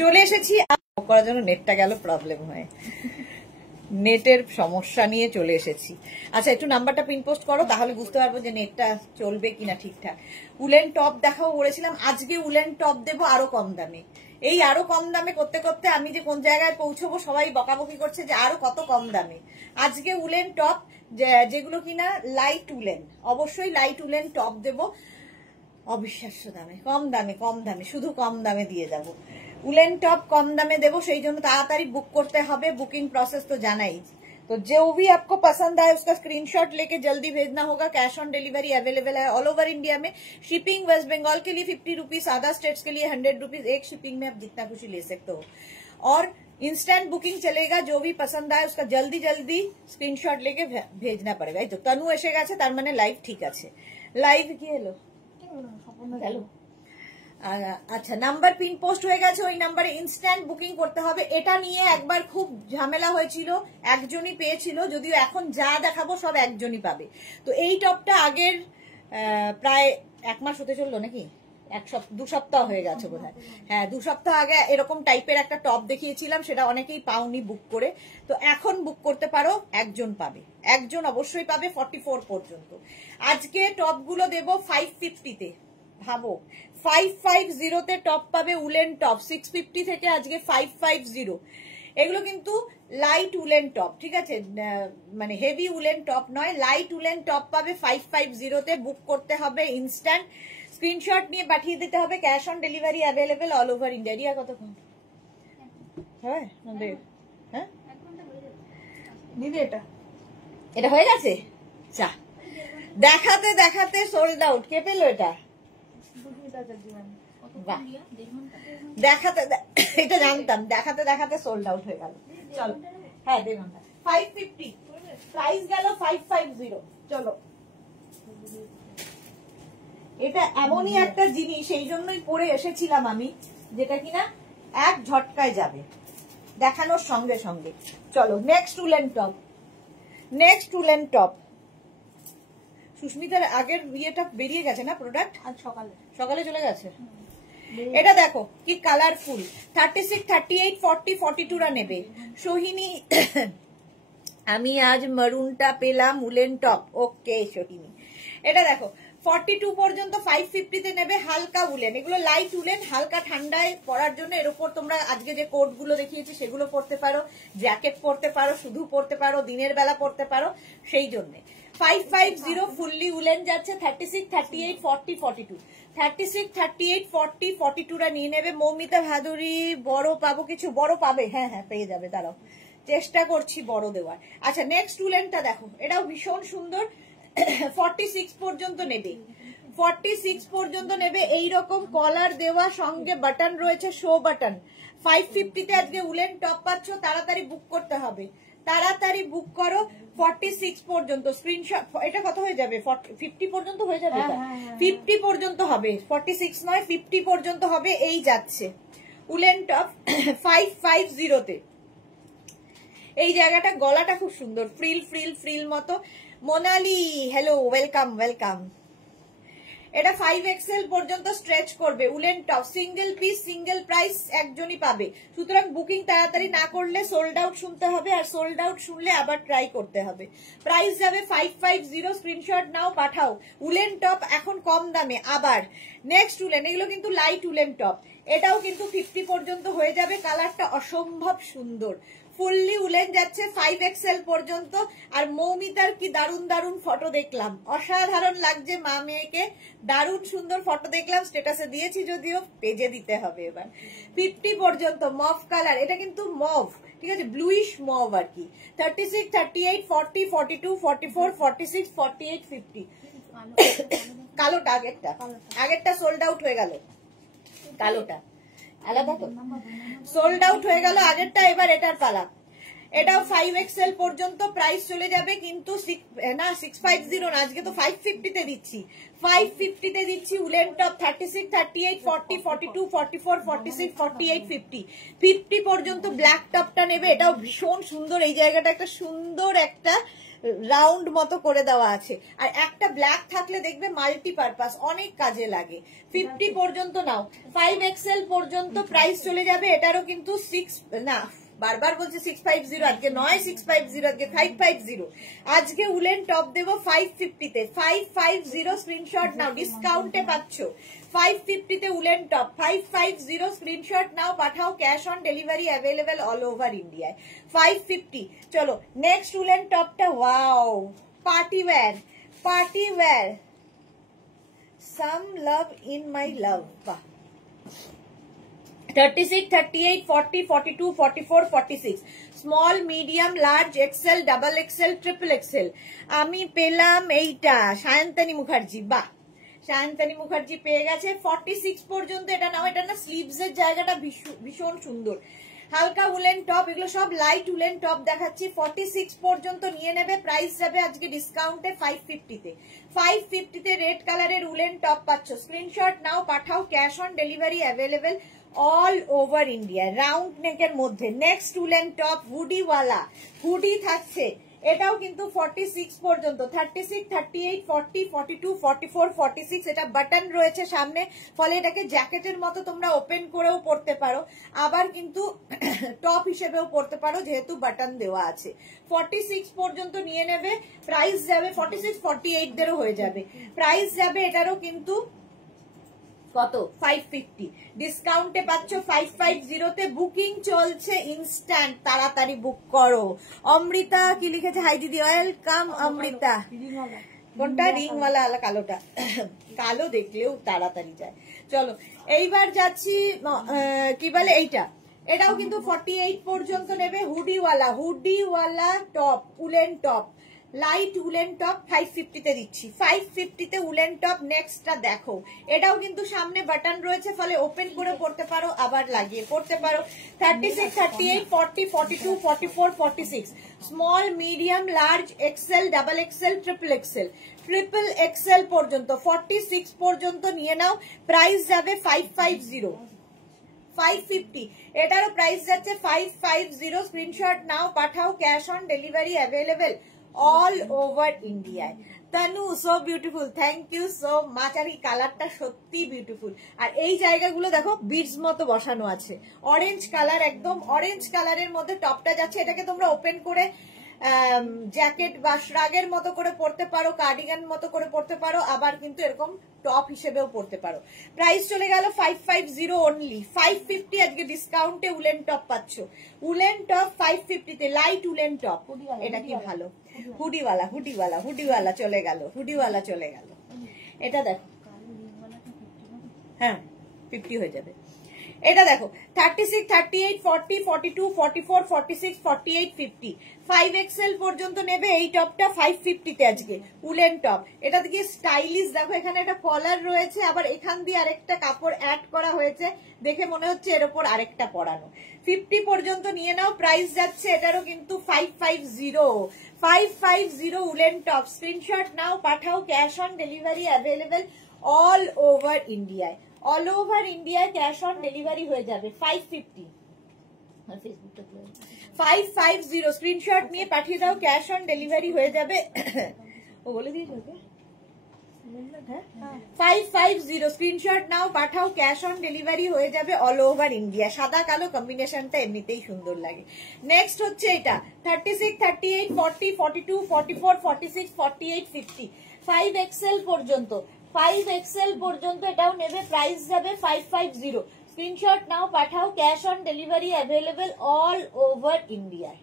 চলে এসেছি করার জন্য, নেটটা গেল প্রবলেম হয়, নেটের সমস্যা নিয়ে চলে এসেছি। আচ্ছা একটু নাম্বারটা পিন পোস্ট করো, তাহলে বুঝতে পারবো যে নেটটা চলবে কিনা ঠিকঠাক। উলেন টপ দেখাবো বলেছিলাম, আজকে উলেন টপ দেবো আরো কম দামে। এই আরো কম দামে করতে করতে আমি যে কোন জায়গায় পৌঁছবো সবাই বকাবকি করছে যে আরো কত কম দামে। আজকে উলেন টপ যেগুলো কিনা লাইট উলেন, অবশ্যই লাইট উলেন টপ দেবো অবিশ্বাস্য দামে, কম দামে, কম দামে, শুধু কম দামে দিয়ে যাব। उलेन टॉप कम दामे देवो, সেই জন্য তাড়াতাড়ি বুক করতে হবে। बुकिंग प्रोसेस तो जाना ही। तो जो भी आपको पसंद आए उसका स्क्रीनशॉट लेके जल्दी भेजना होगा। कैश ऑन डिलीवरी अवेलेबल है ऑल ओवर इंडिया में। शिपिंग वेस्ट बंगाल के लिए 50 रुपीज, अदर स्टेट्स के लिए 100 रुपीज। एक शिपिंग में आप जितना कुछ ले सकते हो और इंस्टेंट बुकिंग चलेगा। जो भी पसंद आए उसका जल्दी जल्दी स्क्रीनशॉट लेके भेजना पड़ेगा। तो तनु एसे गेছে তার মানে লাইভ ঠিক আছে। লাইভ কি হলো? হ্যালো, আচ্ছা নাম্বার পিন পোস্ট হয়ে গেছে, ওই নাম্বারে ইনস্ট্যান্ট বুকিং করতে হবে। এটা নিয়ে একবার খুব ঝামেলা হয়েছিল, একজনই পেয়েছিল, যদিও এখন যা দেখাবো সব একজনই পাবে। তো এই টপটা আগের প্রায় 1 মাস হতে চললো নাকি, 2 সপ্তাহ হয়ে গেছে বোধহয়। হ্যাঁ 2 সপ্তাহ আগে এরকম টাইপের একটা টপ দেখিয়েছিলাম, সেটা অনেকেই পাওনি বুক করে। তো এখন বুক করতে পারো, একজন পাবে, একজন অবশ্যই পাবে 44 পর্যন্ত। আজকে টপগুলো দেবো 550-তে। ভাবো 550-তে টপ পাবে উলেন টপ। 650 থেকে আজকে 550। এগুলো কিন্তু লাইট উলেন টপ, ঠিক আছে, মানে হেভি উলেন টপ নয়, লাইট উলেন টপ পাবে 550-তে। বুক করতে হবে ইনস্ট্যান্ট, স্ক্রিনশট নিয়ে পাঠিয়ে দিতে হবে। Cash on delivery available all over India. Riya কতক্ষণ হ্যাঁ হ্যাঁ দিদি এটা হয়ে গেছে। চা দেখাতে দেখাতে সোল্ড আউট। কে পেলো এটা? দেখাতে, এটা জানতাম, দেখাতে দেখাতে সোল্ড আউট হয়ে গেল। চলো হ্যাঁ 550 প্রাইস গেল 550। চলো, এটা এমনই একটা জিনিস, এই জন্যই পরে এসেছিলাম আমি, যেটা কিনা এক ঝটকায় যাবে দেখানোর সঙ্গে সঙ্গে। চলো next woollen top, next woollen top. সুস্মিতার আগের বিয়েটা বেরিয়ে গেছে না প্রোডাক্ট? আজ সকালে চলে গেছে। এটা দেখো কি কালারফুল। 36, 38, 40, 42রা নেবে। সোহিনী আমি আজ মারুনটা পেলাম উলেন টপ। ওকে সোহিনী, এটা দেখো 42 পর্যন্ত 550-তে নেবে। হালকা উলেন, এগুলো লাইট উলেন, হালকা ঠান্ডায় পরার জন্য। এর উপর তোমরা আজকে যে কোট গুলো দেখিয়েছি সেগুলো পরতে পারো, জ্যাকেট পরতে পারো, শুধু পরতে পারো, দিনের বেলা পরতে পারো, সেই জন্য 550 ফুললি উলেন যাচ্ছে। 36, 38, 40, 42, 36, 38, 40, 42রা নিয়ে নেবে। মৌমিতা ভাদুরী বড় পাবো? কিছু বড় পাবে, হ্যাঁ হ্যাঁ পেয়ে যাবে, দাঁড়াও চেষ্টা করছি বড় দেওয়ার। আচ্ছা নেক্সট উলেনটা দেখো, এটাও ভীষণ সুন্দর। 46 পর্যন্ত নেবে, 46 পর্যন্ত নেবে। এইরকম কলার দেওয়া, সঙ্গে বাটন রয়েছে, শো বাটন। 550-তে আজকে উলেন টপ পাচ্ছ, তাড়াতাড়ি বুক করতে হবে, তাড়াতাড়ি বুক করো। 46 পর্যন্ত স্ক্রিনশট। এটা কত হয়ে যাবে? 50 পর্যন্ত হয়ে যাবে, 50 পর্যন্ত হবে, 46 নয় 50 পর্যন্ত হবে। এই যাচ্ছে উলেন টপ 550-তে। এই জায়গাটা, গলাটা খুব সুন্দর, ফ্রিল ফ্রিল ফ্রিল মতো। Monali hello, welcome welcome. এটা 5XL পর্যন্ত স্ট্রেচ করবে woollen top. Single piece, single price, একজনই পাবে। সুতরাং বুকিং তাড়াতাড়ি না করলে সোল্ড আউট শুনতে হবে, আর সোল্ড আউট শুনলে আবার ট্রাই করতে হবে। প্রাইস যাবে 550। স্ক্রিনশট নাও, পাঠাও। উলেন টপ এখন কম দামে। আবার নেক্সট উলেন, এগুলো কিন্তু লাইট উলেন টপ। এটাও কিন্তু 50 পর্যন্ত হয়ে যাবে। কালারটা অসম্ভব সুন্দর, ফুললি উলেন যাচ্ছে 5XL পর্যন্ত। আর মৌমিতার কি দারুণ দারুণ ফটো দেখলাম, অসাধারণ লাগছে মা মেয়েকে, দারুণ সুন্দর ফটো দেখলাম। স্ট্যাটাসে দিয়েছি, যদিও পেজে দিতে হবে এবার। 50 পর্যন্ত মভ কালার, এটা কিন্তু মভ, ঠিক আছে, ব্লুইশ মভ আর কি। 36, 38, 40, 42, 44, 46, 48, 50। কালোটা আগেরটা সোল্ড আউট হয়ে গেল, কালোটা আলাদা তো সোল্ড আউট হয়ে গেল আগেরটা। এবার এটার পালা। এটাও 5XL পর্যন্ত প্রাইস চলে যাবে, কিন্তু 650 না, আজকে তো 550-তে দিচ্ছি। 550-তে দিচ্ছি উলেন টপ। 36, 38, 40, 42, 44, 46, 48, 50। 50 পর্যন্ত ব্ল্যাক টপটা নেবে। এটাও ভীষণ সুন্দর। এই জায়গাটা একটা সুন্দর একটা রাউন্ড মতো করে দেওয়া আছে। আর একটা ব্ল্যাক থাকলে দেখবে মাল্টিপারপাস অনেক কাজে লাগে। 50 পর্যন্ত নাও, 5XL পর্যন্ত প্রাইস চলে যাবে। এটারও কিন্তু 6 না বারবার বলছে 650, আজকে নয় 650, আজকে 550। আজকে উলেন টপ দেবো 550 তে, 550 স্ক্রিনশট নাও, ডিসকাউন্টে পাচ্ছ 550 তে উলেন টপ 550 স্ক্রিনশট নাও, পাঠাও, cash on delivery available all over ইন্ডিয়ায় 550। চলো নেক্সট উলেন টপটা, wow party wear, party wear, some love in my love. বাহ, 36, 38, 40, 42, 44, 46, small, medium, large, XL, double XL, triple XL. আমি পেলাম এইটা সায়ন্তনী মুখার্জি। বাহ, সায়ন্তনী মুখার্জি পেয়ে গেছে। 46 পর্যন্ত এটা নাও। এটা না স্লিভস এর জায়গাটা ভীষণ সুন্দর। হালকা উলেন টপ, এগুলো সব লাইট উলেন টপ দেখাচ্ছি। 46 পর্যন্ত নিয়ে নেবে, প্রাইস যাবে আজকে ডিসকাউন্টে 550 তে। 550 তে রেড কালারের উলেন টপ পাচ্ছ, স্ক্রিনশট নাও, পাঠাও, cash on delivery available all over India, round নেকের মধ্যে। নেক্সট উলেন টপ হুডিওয়ালা, হুডি থাকছে, এটাও কিন্তু 46 পর্যন্ত, 36, 38, 40, 42, 44, 46। এটা বাটন রয়েছে সামনে, ফলে এটাকে জ্যাকেটের মতো তোমরা ওপেন করেও পরতে পারো, আবার কিন্তু টপ হিসেবেও পরতে পারো যেহেতু বাটন দেওয়া আছে। 46 পর্যন্ত নিয়ে নেবে, প্রাইস যাবে 46, 48 দেরও হয়ে যাবে, প্রাইস যাবে এটারও কিন্তু কত 550, ডিসকাউন্টে পাচ্ছ 550 তে। বুকিং চলছে ইনস্ট্যান্ট, তাড়াতাড়ি বুক করো। অমৃতা কি লিখেছে, হাই দিদি, ওয়েলকাম অমৃতা। কোনটা রিংওয়ালা? কালোটা, কালো দেখলেও তাড়াতাড়ি যায়। চলো এইবার যাচ্ছি কি বলে এইটা, এটাও কিন্তু 48 পর্যন্ত নেবে। হুডিওয়ালা, হুডিওয়ালা top, woollen top, light woollen top 550 তে দিচ্ছি, 550 তে উলেন টপ। নেক্সটটা দেখো, এটাও কিন্তু সামনে বাটন রয়েছে, ফলে ওপেন করে পড়তে পারো, আবার লাগিয়ে পড়তে পারো। 36, 38, 40, 42, 44, 46, small, medium, large, XL, double XL, triple XL, triple XL পর্যন্ত 46 পর্যন্ত নিয়ে নাও, প্রাইস যাবে 550, 550। এটারও প্রাইস যাচ্ছে 550, স্ক্রিনশট নাও, পাঠাও, cash on delivery available all over ইন্ডিয়ায়। Tanu so beautiful, thank you so much. আর এই কালারটা সত্যি বিউটিফুল। আর এই জায়গাগুলো দেখো বিডস মতো বসানো আছে, অরেঞ্জ কালার, একদম অরেঞ্জ কালারের মধ্যে টপটা যাচ্ছে। এটাকে তোমরা ওপেন করে জ্যাকেট বা শ্রাগের মতো করে পরতে পারো, কার্ডিগান মতো করে পরতে পারো, আবার কিন্তু এরকম টপ হিসেবেও পরতে পারো। প্রাইস চলে গেল 550 অনলি, 550 আজকে ডিসকাউন্টে উলেন টপ পাচ্ছ। উলেন টপ 550 তে, লাইট উলেন টপ। এটা কি ভালো, হুডিওয়ালা, হুডিওয়ালা, হুডিওয়ালা চলে গেল, হুডিওয়ালা চলে গেল। এটা দেখো, হ্যাঁ 50 হয়ে যাবে। এটা দেখো 36, 38, 40, 42, 44, 46, 48, 50, 5XL পর্যন্ত নেবে। এই টপটা 550 তে আজকে উলেন টপ। এটা থেকে স্টাইলিশ দেখো, এখানে একটা কলার রয়েছে, আবার এখান দিয়ে আরেকটা কাপড় অ্যাড করা হয়েছে, দেখে মনে হচ্ছে এর উপর আরেকটা পরানো। 50 পর্যন্ত নিয়ে নাও, প্রাইস যাচ্ছে এটারও কিন্তু 550, 550 উলেন টপ। স্ক্রিনশট নাও, পাঠাও, cash on delivery available all over ইন্ডিয়ায়, অল ওভার ইন্ডিয়ায় ক্যাশ অন ডেলিভারি হয়ে যাবে 550। 550 স্ক্রিনশট নিয়ে পাঠিয়ে দাও, ক্যাশ অন ডেলিভারি হয়ে যাবে। ও বলে দিয়েছে ওকে, 550 স্ক্রিনশট নাও, পাঠাও, ক্যাশ অন ডেলিভারি হয়ে যাবে অল ওভার ইন্ডিয়া। সাদা কালো কম্বিনেশনটা এমনিতেই সুন্দর লাগে। নেক্সট হচ্ছে এটা 36, 38, 40, 42, 44, 46, 48, 50, 5XL পর্যন্ত, 5XL পর্যন্ত এটাও নেবে, প্রাইস যাবে 550। স্ক্রিনশট নাও, পাঠাও, cash on delivery available all over ইন্ডিয়ায়।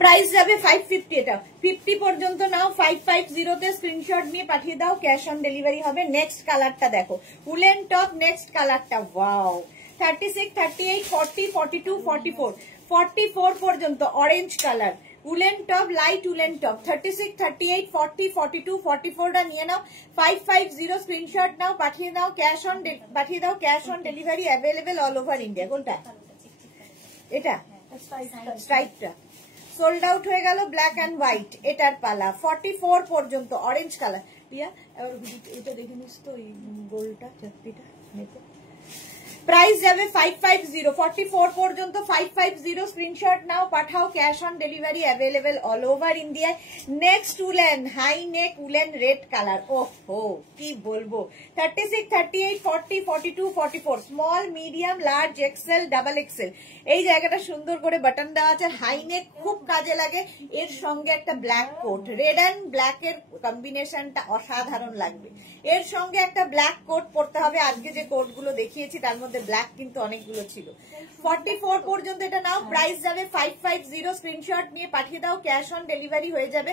প্রাইস যাবে 550, এটা 50 পর্যন্ত নাও, 550 তে স্ক্রিনশট নিয়ে পাঠিয়ে দাও, ক্যাশ অন ডেলিভারি হবে। নেক্সট কালারটা দেখো, উলেন টপ, নেক্সট কালারটা, ওয়াও 36, 38, 40, 42, 44, 44 পর্যন্ত orange colour woollen top, light woollen top. 36, 38, 40, 42, 44টা নিয়ে নাও, 550 স্ক্রিনশট নাও, পাঠিয়ে দাও, cash on delivery available all over India. কোনটা এটা, স্ট্রাইপটা সোল্ড আউট হয়ে গেল ব্ল্যাক অ্যান্ড হোয়াইট। এটার পালা 44 পর্যন্ত, অরেঞ্জ কালার। রিয়া এবার এটা দেখে নিস তো, ওই গোলটা চাকরিটা নেতে। প্রাইস যাবে 550, 44 পর্যন্ত 550। স্ক্রিনশট নাও, পাঠাও, cash on delivery available all over ইন্ডিয়ায়। Next woollen, high neck woollen red colour. ওহো কি বলবো, 36, 38, 40, 42, 44, small, medium, large, XL, double XL. এই জায়গাটা সুন্দর করে বাটন দেওয়া আছে, হাই নেক খুব কাজে লাগে। এর সঙ্গে একটা black coat, red and black এর কম্বিনেশনটা অসাধারণ লাগবে। এর সঙ্গে একটা ব্ল্যাক কোট পরতে হবে। আজকে যে কোট গুলো দেখিয়েছি তার মধ্যে ব্ল্যাক কিন্তু অনেকগুলো ছিল। 44 পর্যন্ত এটা নাও, প্রাইস যাবে 550। স্ক্রিনশট নিয়ে পাঠিয়ে দাও, ক্যাশ অন ডেলিভারি হয়ে যাবে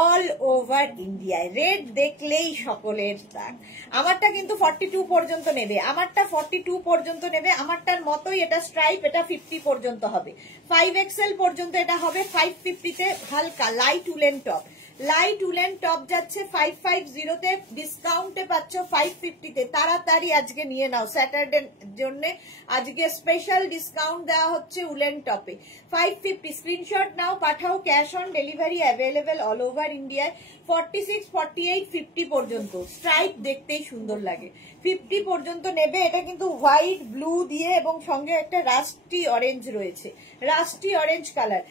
অল ওভার ইন্ডিয়ায়। রেড দেখলেই সকলের দাগ। আমারটা কিন্তু 42 পর্যন্ত নেবে, আমারটা 42 পর্যন্ত নেবে। আমারটার মতোই এটা স্ট্রাইপ, এটা 50 পর্যন্ত হবে। 5XL পর্যন্ত এটা হবে 550-তে। হালকা light woollen top, light woollen top যাচ্ছে 550-তে, ডিসকাউন্টে পাচ্ছ 550-তে। তাড়াতাড়ি আজকে নিয়ে নাও, স্যাটারডে জন্য আজকে স্পেশাল ডিসকাউন্ট দেওয়া হচ্ছে উলেন টপে 550। স্ক্রিনশট নাও, পাঠাও, cash on delivery available all over ইন্ডিয়ায়। 46, 48, 50 পর্যন্ত। স্ট্রাইপ দেখতেই সুন্দর লাগে। 50 পর্যন্ত নেবে। এটা কিন্তু হোয়াইট ব্লু দিয়ে এবং সঙ্গে একটা রাস্টি অরেঞ্জ রয়েছে, রাস্টি অরেঞ্জ কালার।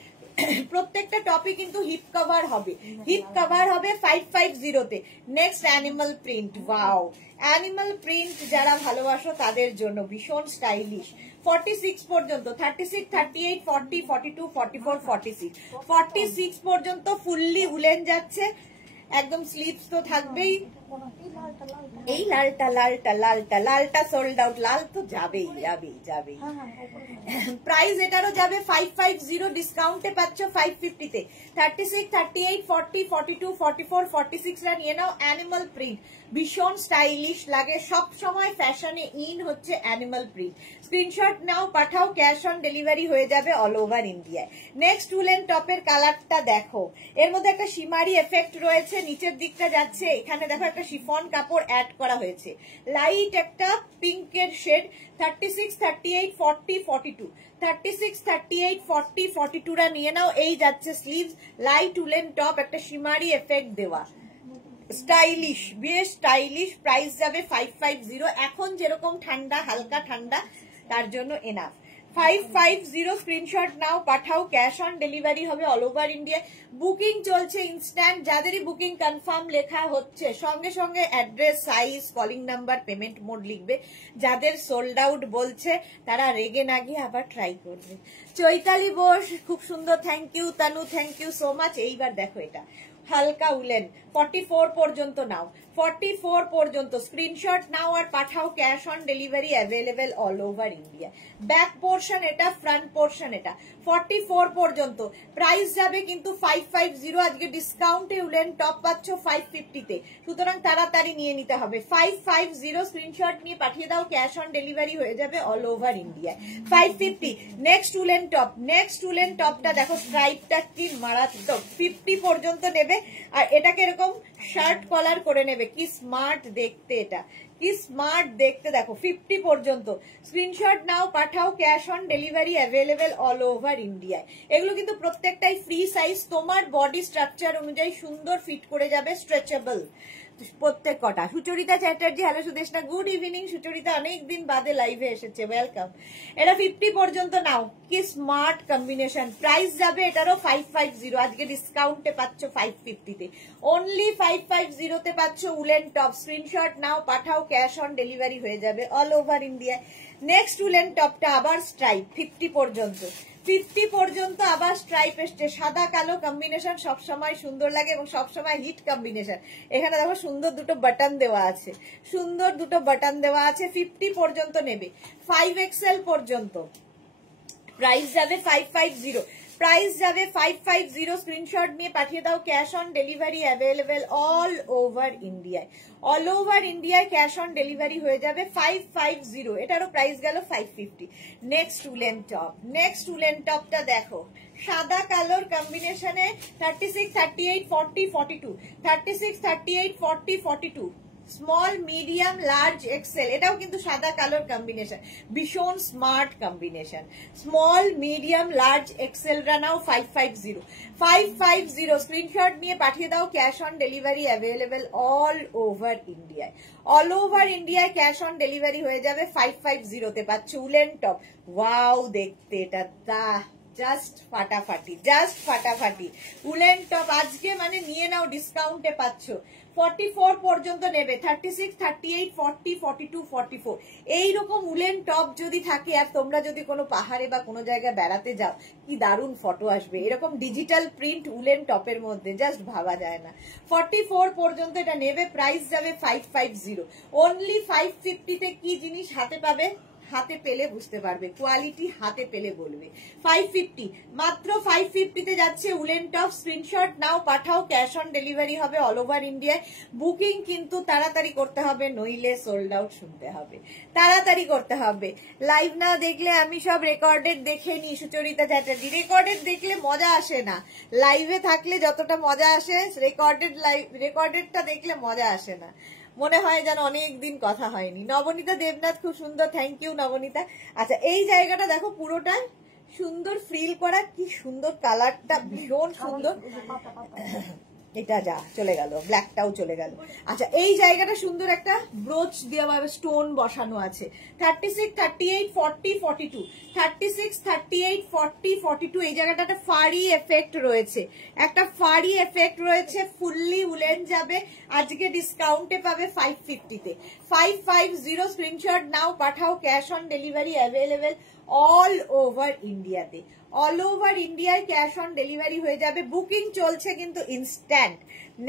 প্রত্যেকটা টপে কিন্তু হিপ কভার হবে, হিপ কভার হবে 550-তে। Next animal print, wow animal print যারা ভালোবাসো তাদের জন্য ভীষণ স্টাইলিশ। 46 পর্যন্ত, 36, 38, 40, 42, 44, 46, 46 পর্যন্ত ফুললি উলেন যাচ্ছে একদম। স্লিভস তো থাকবেই। এই লালটা লালটা লালটা লালটা সোল্ড আউট, লাল তো যাবেই যাবেই যাবেই। প্রাইস এটারও যাবে 550, ডিসকাউন্টে পাচ্ছ 550-তে। 36, 38, 40, 42, 44, 46রা নিয়ে নাও। অ্যানিমাল প্রিন্ট ভীষণ স্টাইলিশ লাগে, সব সময় ফ্যাশনে ইন হচ্ছে অ্যানিমাল প্রিন্ট। স্ক্রিনশট নাও, পাঠাও, ক্যাশ অন ডেলিভারি হয়ে যাবে অল ওভার ইন্ডিয়ায়। নেক্সট উলেন টপের কালারটা দেখো, এর মধ্যে একটা শিমারি এফেক্ট রয়েছে, নিচের দিকটা যাচ্ছে। এখানে দেখো একটা শিফন কাপড় অ্যাড করা হয়েছে, লাইট একটা পিঙ্কের শেড। 36, 38, 40, 42, 36, 38, 40, 42রা নিয়ে নাও। এই যাচ্ছে স্লিভস, লাইট উলেন টপ, একটা শিমারি এফেক্ট দেওয়া, স্টাইলিশ, বেশ স্টাইলিশ। প্রাইস যাবে 550। এখন যেরকম ঠান্ডা, হালকা ঠান্ডা, তার জন্য এনাফ। 550 স্ক্রিনশট নাও, পাঠাও, ক্যাশ অন ডেলিভারি হবে অল ওভার ইন্ডিয়া। বুকিং চলছে ইনস্ট্যান্ট, যাদেরই বুকিং কনফার্ম লেখা হচ্ছে সঙ্গে সঙ্গে address, size, calling number, payment mode লিখবে। যাদের সোল্ড আউট বলছে তারা রেগে না গিয়ে আবার ট্রাই করবে। চৈতালি বোস খুব সুন্দর, thank you. Tanu thank you so much. এইবার দেখো এটা হালকা উলেন 44 পর্যন্ত নাও, 44 পর্যন্ত স্ক্রিনশট নাও আর পাঠাও, cash on delivery available all over India. Back portion এটা, ফ্রন্ট পোর্শন এটা। 44 পর্যন্ত প্রাইস যাবে কিন্তু 550। আজকে ডিসকাউন্টে উলেন টপ পাচ্ছ 550-তে, সুতরাং তাড়াতাড়ি নিয়ে নিতে হবে। 550 স্ক্রিনশট নিয়ে পাঠিয়ে দাও, ক্যাশ অন ডেলিভারি হয়ে যাবে all over India. 550। Next woollen top, next woollen টপটা দেখো, স্ট্রাইপটা কি মারাত্মক। 50 পর্যন্ত নেবে আর এটাকে এরকম শার্ট কলার করে নেবে। কি স্মার্ট দেখতে, এটা কি স্মার্ট দেখতে দেখো। 50 পর্যন্ত স্ক্রিনশট নাও, পাঠাও, cash on delivery available all over ইন্ডিয়ায়। এগুলো কিন্তু প্রত্যেকটাই ফ্রি সাইজ, তোমার বডি স্ট্রাকচার অনুযায়ী সুন্দর ফিট করে যাবে, স্ট্রেচেবল প্রত্যেক কটা। Sucharita Chatterjee, hello Sudeshna, good evening. Sucharita অনেকদিন বাদে লাইভে এসেছে, ওয়েলকাম। এটা 50 পর্যন্ত নাও, কি স্মার্ট কম্বিনেশন। প্রাইস যাবে এটারও 550, আজকে ডিসকাউন্টে পাচ্ছ 550-তে। অনলি 550-তে পাচ্ছ উলেন টপ। স্ক্রিনশট নাও, পাঠাও, ক্যাশ অন ডেলিভারি হয়ে যাবে all over India. Next woollen টপটা আবার স্ট্রাইপ, 50 পর্যন্ত, 50 পর্যন্ত আবার স্ট্রাইপ এসছে। সাদা কালো কম্বিনেশন সবসময় সুন্দর লাগে এবং সবসময় হিট কম্বিনেশন। এখানে দেখো সুন্দর দুটো বাটন দেওয়া আছে, সুন্দর দুটো বাটন দেওয়া আছে। 50 পর্যন্ত নেবে, 5XL পর্যন্ত। প্রাইস যাবে 550, প্রাইস যাবে 550। স্ক্রিনশট নিয়ে পাঠিয়ে দাও, cash on delivery available all over ইন্ডিয়ায়। অল ওভার ইন্ডিয়ায় ক্যাশ অন ডেলিভারি হয়ে যাবে 550। এটারও প্রাইস গেল 550। Next woollen top, next woollen টপটা দেখো, সাদা কালোর কম্বিনেশনে 36, 38, 40, 42, 36, 38, 40, 42, স্মল মিডিয়াম লার্জ এক্সেল, এটাও কিন্তু সাদা কালোর কম্বিনেশন, ভীষণ smart combination. Small medium large এক্সেলরা নাও 550 স্ক্রিনশট নিয়ে পাঠিয়ে দাও। Cash on delivery available all over ইন্ডিয়ায়, অল ওভার ইন্ডিয়ায় ক্যাশ অন ডেলিভারি হয়ে যাবে। 550 পাচ্ছ উলেন টপ। ওয়াও দেখতে এটা জাস্ট ফাটাফাটি, জাস্ট ফাটাফাটি উলেন টপ। আজকে মানে নিয়ে নাও, ডিসকাউন্টে পাচ্ছ। 44 পর্যন্ত নেবে, 36, 38, 40, 42, 44 এইরকম উলেন টপ যদি থাকে, আর তোমরা যদি কোনো পাহাড়ে বা কোনো জায়গায় বেড়াতে যাও, কি দারুণ ফটো আসবে এরকম ডিজিটাল প্রিন্ট উলেন টপের মধ্যে, জাস্ট ভাবা যায় না। 44 পর্যন্ত এটা নেবে, প্রাইস যাবে 550। অনলি 550 কি জিনিস হাতে পাবে, হাতে পেলে বুঝতে পারবে, কোয়ালিটি হাতে পেলে বলবে। 550 মাত্র 550 যাচ্ছে উলেন টপ। স্ক্রিনশট নাও পাঠাও, ক্যাশ অন ডেলিভারি হবে অল ওভার ইন্ডিয়ায়। বুকিং কিন্তু তাড়াতাড়ি করতে হবে, নইলে সোল্ড আউট শুনতে হবে, তাড়াতাড়ি করতে হবে। লাইভ না দেখলে আমি সব রেকর্ডেড দেখে নি সুচরিতা চ্যাটার্জি, রেকর্ডেড দেখলে মজা আসে না, লাইভে থাকলে যতটা মজা আসে রেকর্ডেডটা দেখলে মজা আসে না, মনে হয় যেন অনেক দিন কথা হয়নি। নবনীতা দেবনাথ খুব সুন্দর, থ্যাংক ইউ নবনীতা। আচ্ছা এই জায়গাটা দেখো পুরোটাই সুন্দর ফ্রিল করা, কি সুন্দর কালারটা, ভীষণ সুন্দর। এটা যা চলে গেল, ব্ল্যাকটাও চলে গেল। আচ্ছা এই জায়গাটা সুন্দর একটা ব্রোচ দেওয়া, স্টোন বসানো আছে। 36, 38, 40, 42, 36, 38, 40, 42 এই জায়গাটা একটা ফাড়ি এফেক্ট রয়েছে, একটা ফাড়ি এফেক্ট রয়েছে। ফুললি উলেন যাবে, আজকে ডিসকাউন্টে পাবে 550 550 স্ক্রিনশট নাও পাঠাও, cash on delivery available all over ইন্ডিয়াতে, অল ওভার ইন্ডিয়ায় ক্যাশ অন ডেলিভারি হয়ে যাবে। বুকিং চলছে কিন্তু ইনস্ট্যান্ট।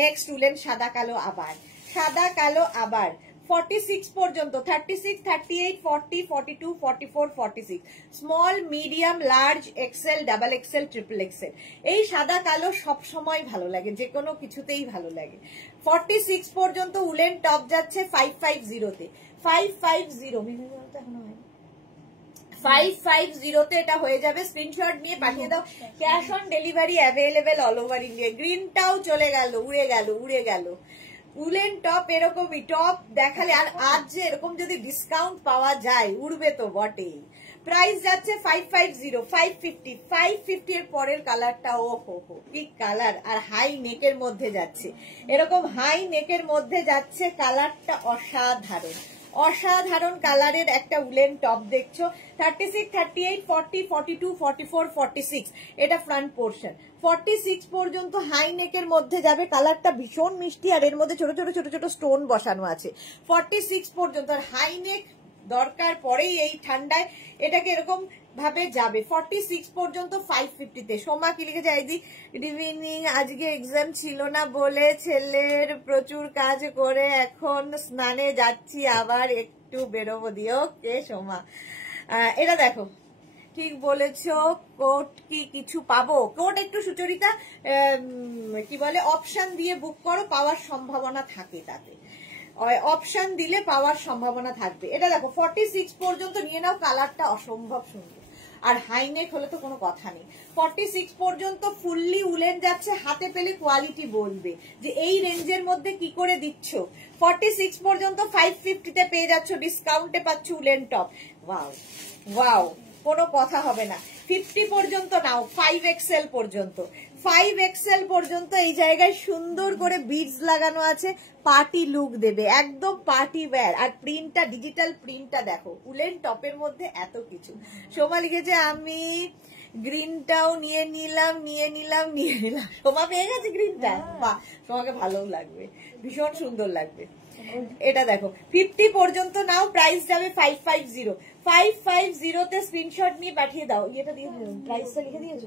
নেক্সট উলেন সাদা কালো আবার, সাদা কালো আবার 46 পর্যন্ত, 36, 38, 40, 42, 44, 46 small medium large XL double XL triple Excel. এই সাদা কালো সব সময় ভালো লাগে, যে কোনো কিছুতেই ভালো লাগে। 46 পর্যন্ত উলেন টপ যাচ্ছে 550 550 এখন হয় 550 এটা হয়ে যাবে। স্ক্রিনশট নিয়ে পাঠিয়ে দাও, cash on delivery available all over India. গ্রিনটাও চলে গেল, উড়ে গেল, উড়ে গেল। উলেন টপ এরকমই টপ দেখালে, আর আজ যে এরকম যদি ডিসকাউন্ট পাওয়া যায় উড়বে তো বটেই। প্রাইস যাচ্ছে 550 550 550 এর পরের কালারটা ও হো হো কি কালার, আর হাই নেকের মধ্যে যাচ্ছে, এরকম হাই নেকের মধ্যে যাচ্ছে, কালারটা অসাধারণ, অসাধারণ কালারের একটা উলেন টপ দেখছো। 36, 38, 40, 42, 44, 46 এটা ফ্রন্ট পোর্শন। 46 পর্যন্ত হাই নেকের মধ্যে যাবে, কালারটা ভীষণ মিষ্টি, আর এর মধ্যে ছোট ছোট ছোট ছোট স্টোন বসানো আছে। 46 পর্যন্ত হাই নেক দরকার পরেই এই ঠান্ডায়, এটাকে এরকম ভাবে যাবে। 46 পর্যন্ত 550 সোমা কি লিখেছে, আইদি গুড ইভিনিং, আজকে এক্সাম ছিল না বলে ছেলের প্রচুর কাজ করে এখন স্নানে যাচ্ছি, আবার একটু বেরোবো দিয়ে। ওকে সোমা, এটা দেখো ঠিক বলেছো। কোড কি কিছু পাবো? কোড একটু সুচরিতা কি বলে অপশন দিয়ে বুক করো, পাওয়ার সম্ভাবনা থাকে, তাতে অপশন দিলে পাওয়ার সম্ভাবনা থাকবে। এটা দেখো 46 পর্যন্ত নিয়ে নাও, কালারটা অসম্ভব সুন্দর, আর হাইনেক হলে তো কোনো কথা নেই। 46 পর্যন্ত ফুললি উলেন যাচ্ছে, হাতে পেলে কোয়ালিটি বলবে যে এই রেঞ্জের মধ্যে কি করে দিচ্ছ। 46 পর্যন্ত 550 পেয়ে যাচ্ছ, ডিসকাউন্টে পাচ্ছ উলেন টপ। ওয়াও ওয়াও, কোনো কথা হবে না। 50 পর্যন্ত নাও, 5XL পর্যন্ত, 5XL পর্যন্ত এই জায়গায় সুন্দর করে বিডস লাগানো আছে, পার্টি লুক দেবে, একদম পার্টি ওয়্যার। আর প্রিন্টটা, ডিজিটাল প্রিন্টটা দেখো, উলেন টপের মধ্যে এত কিছু। সোমা লিখেছে আমি গ্রিনটাও নিয়ে নিলাম। সোমা পেয়ে গেছে গ্রিনটা, বাহ, সোমাকে ভালোও লাগবে, ভীষণ সুন্দর লাগবে। এটা দেখো 50 পর্যন্ত নাও, প্রাইস যাবে 550 550 তে স্ক্রিনশট নিয়ে পাঠিয়ে দাও। এটা দিয়ে দিও, প্রাইসটা লিখে দিয়েছো,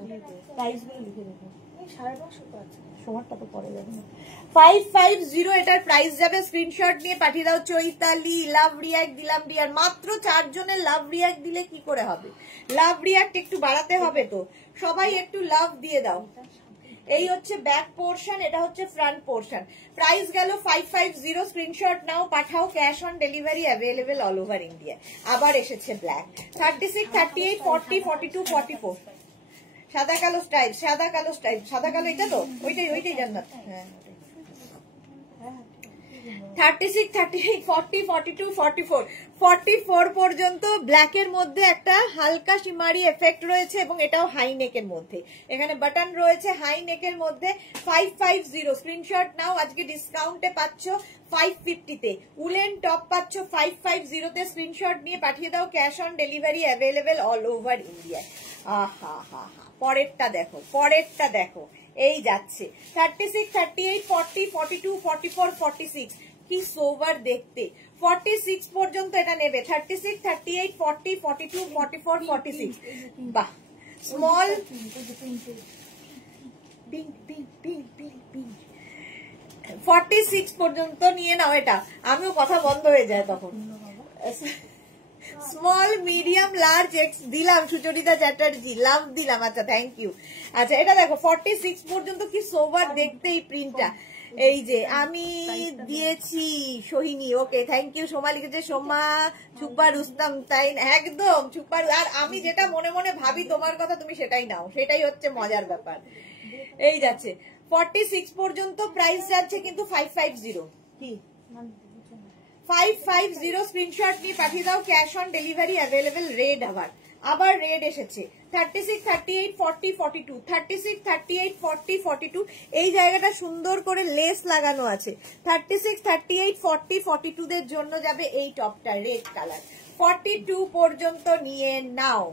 প্রাইসগুলো লিখে দেখো, 550 আছে, সোমারটা তো পরে যাবে না। 550 এটার প্রাইস যাবে, স্ক্রিনশট নিয়ে পাঠিয়ে দাও। চৈতালি লাভ রিয়াক্ট দিলাম ডিয়ার, মাত্র 4 জনের লাভ রিয়াক্ট দিলে কি করে হবে? লাভ রিয়াক্ট একটু বাড়াতে হবে তো, সবাই একটু লাভ দিয়ে দাও। এই হচ্ছে ব্যাক পোর্শন, এটা হচ্ছে ফ্রন্ট পোর্শন। প্রাইস গেল 550, স্ক্রিনশট নাও পাঠাও, cash on delivery available all over India. আবার এসেছে ব্ল্যাক। 36, 38, 40, 42, 44 সাদা কালো স্টাইল, সাদা কালো স্টাইল, সাদা কালো, এটা তো ওইটাই জান্নাত। হ্যাঁ 36, 38, 40, 42, 44, 44 পর্যন্ত ব্ল্যাকের মধ্যে একটা হালকা শিমারি এফেক্ট রয়েছে এবং এটাও হাই নেকের মধ্যে। এখানে বাটন রয়েছে হাই নেকের মধ্যে। 550 স্ক্রিনশট নাও, আজকে ডিসকাউন্টে পাচ্ছ 550 তে। উলেন টপ পাচ্ছ 550 তে, স্ক্রিনশট নিয়ে পাঠিয়ে দাও, cash on delivery available all over India. আহা হা হা, পরেরটা দেখো, পরেরটা দেখো, এই যাচ্ছে 36, 38, 40, 42, 44, 46, কি সোভার দেখতে। 46 পর্যন্ত এটা নেবে। 36, 38, 40, 42, 44, 46, বাহ। Small pink pink pink pink pink 46 পর্যন্ত নিয়ে নাও এটা। আমিও কথা বন্ধ হয়ে যায় তখন। স্মল মিডিয়াম লার্জ এক্স দিলাম, সুচরিতা চ্যাটার্জি লাভ দিলাম। আচ্ছা থ্যাংক ইউ। আচ্ছা এটা দেখো 46 পর্যন্ত কি সোভার দেখতে এই প্রিন্টটা। এই যে আমি দিয়েছি Sohini, okay thank you. Soma লিখেছে সোমা ছুপা রুস্তাম, তাই একদম ছুপা। আর আমি যেটা মনে মনে ভাবি তোমার কথা, তুমি সেটাই নাও, সেটাই হচ্ছে মজার ব্যাপার। এই যাচ্ছে 46 পর্যন্ত, প্রাইস যাচ্ছে কিন্তু 550। কি 550 স্ক্রিনশট নিয়ে পাঠিয়ে দাও, cash on delivery available. Red আবার রেড এসেছে। 36, 38, 40, 42, 36, 38, 40, 42, এই জায়গাটা সুন্দর করে লেস লাগানো আছে। 36, 38, 40, 42 দের জন্য যাবে এই টপটা, রেড কালার। 42 পর্যন্ত নিয়ে নাও।